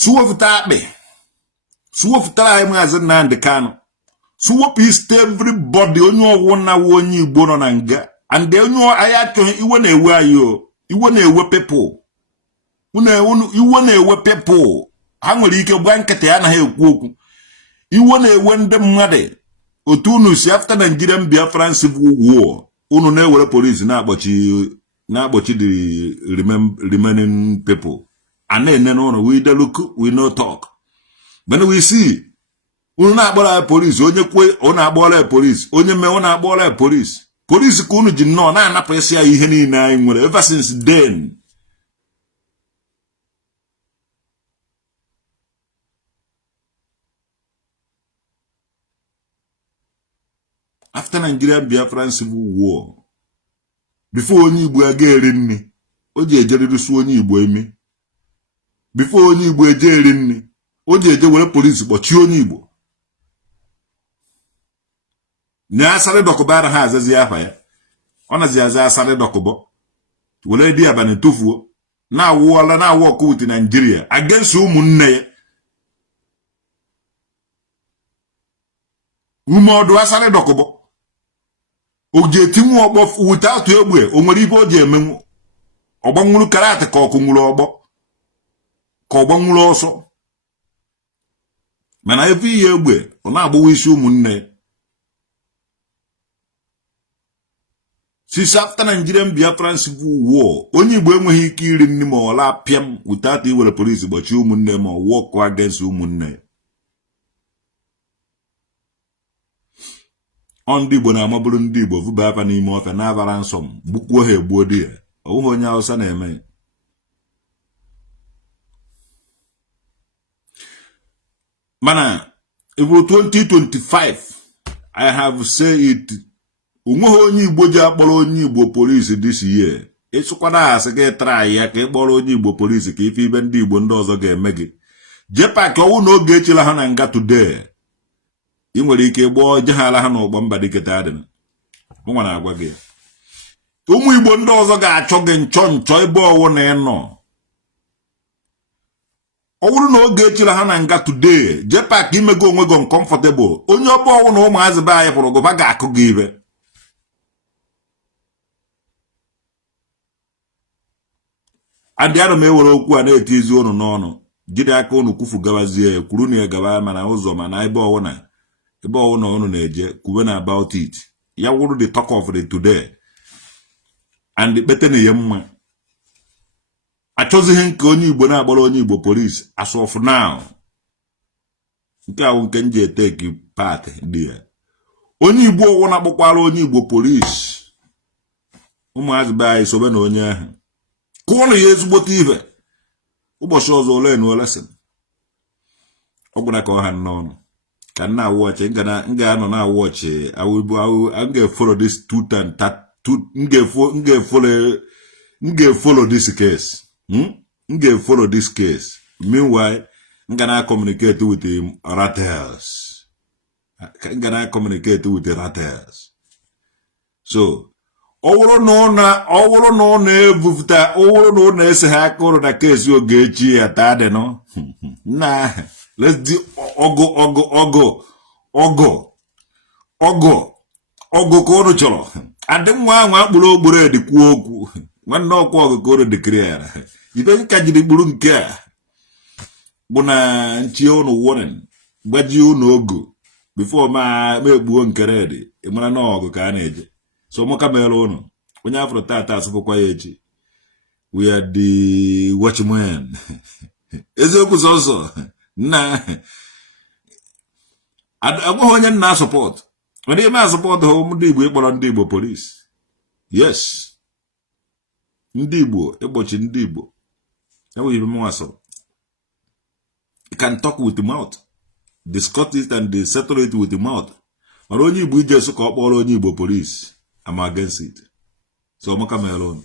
Suwofta akpị suwofutara anyị Maazị Nnamdi Kanu suwopụ iste everybody onye ọwụ na onye Igbo nọ na nga and onye anyị achọghị iwe na-ewe anyị iwe na-ewe people iwe na-ewe people ha nwere ike gba nkịtị ya anaghị ekwu okwu iwe na-ewe ndị mmadụ otu unu si after Nigerian Biafran Civil War unu na-ewere police na-agbochi the remaining people and then we dey look we no talk when we see unu na-agbara police onye kwe ọ na-agbara police onye me ọ na-agbara police ka unu ji nnọọ na-anapụ isi ya ihe niile anyị nwere ever since then. After Nigerian Biafran Civil War, before onye Igbo aga eri nri, o ji ejeriri su onye Igbo emi. Before onye Igbo eje eri nri, o ji eje were polisi kpọchie onye Igbo. Na asarị dọkụbara ha azazi afa ya. Ọ nazi aza asarị dọkụbọ. Were di abani tofuo. Na-awụọla na-awụ ọkụ with Nigeria against ụmụnne ya. Umodu asarị dọkụbọ. Ogechi ọgbọ without egbe o nwere ibe o ji emenwu ọgbanwuru karate ka ọkụ nwuru ọgbọ ka ọgbanwuru ọsọ mana ebe ihe egbe ọ na-agbawa isi ụmụnne since after Nigerian Biafran Civil War onye Igbo enweghị ike iri nri ma ọla pịam without iwere polisi gbochie ụmụnne ma work against ụmụnne. Ndị Igbo na-amabụrụ ndị Igbo vụba afa n'ime ọfịa na-abara nsọ m gbukwuo ha egbuo di ya ọwụghị onye Hausa na-eme mana April 2025 I have said it onweghị onye Igbo ji akpọrọ onye Igbo polisi this year ịsụkwana asị gị try ya ka ịkpọrọ onye Igbo polisi ka ife ibe ndị Igbo ndị ọzọ ga-eme gị jepak ọwụ na oge echela ha na nga today ị nwere ike gboo jehala ha n'ụgbọ mba dịketa adị nwa na-agwa gị ụmụ Igbo ndị ọzọ ga-achọ gị nchọ ebe ọwụ na ịnọ ọ bụrụ na oge echila ha na nga today jepak imego onwe gị uncomfortable onye ọbụ ọwụ na ụmụazị be anyị pụrụ gụba ga-akụ gị ibe adị ana m ewere okwu a na-etizi unu n'ọnụ jide aka unu kwufu gabazie kwuru na ya gaba mana ụzọ mana ebe ọwụ na unu na-eje kwube na about it ya wụrụ the talk of the today and kpete na ya mma achọzighị nke onye Igbo na-agbara onye Igbo police as of now nke ahụ nke nje take part dị ya onye Igbo ọwụ na-akpọkwara onye Igbo police ụmụazị be anyị sobe na onye ahụ kụọnụ ya ezigbote ibe ụbọchị ọzọ ole na ole sị ọ bụla ka ọ ha n'ọnụ ka nna awọchị m ga-anọ na awọchị m ga-follow this m ga-follow this case m ga-follow this case. Meanwhile m ga na-communicate with the ratels. M ga na-communicate with the ratels. So ọ bụrụ na ọ na-ebupụta ọ bụrụ na ọ na-ese ha aka ụrụ na keesi Ogechi ya taa dị nọ na let's do ọgụ ka ụrụ chọrọ adị nwa ahụ akpụrụ ogboro edikwu okwu nwanne ọkwa ọgụ ka ụrụ dịkịrịara ibe nka jiri kpuru nke a bụ na nchie ụnụ warning gbajie ụnụ ogo before ma egbuo nke redi ịmara na ọgụ ka a na-eje. So moka mere ụnụ onye afro tata asụpụkwa ya echi we are the watchmen. Eziokwu sọsọ na agwaghị onye nna support mana ihe ma support hụ ndị Igbo ịkpọrọ ndị Igbo police. Yes, ndị Igbo egbochi ndị Igbo enweghị ibe mwa so you can talk with the mouth, discuss it and settle it with the mouth. Mana onye Igbo ije so ka ọ kpọrọ onye Igbo police, I'm against it. So moka mere ụnụ.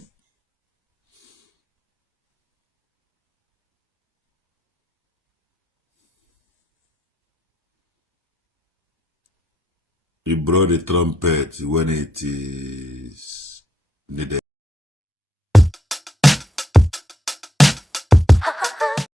You blow the trumpet when it is needed.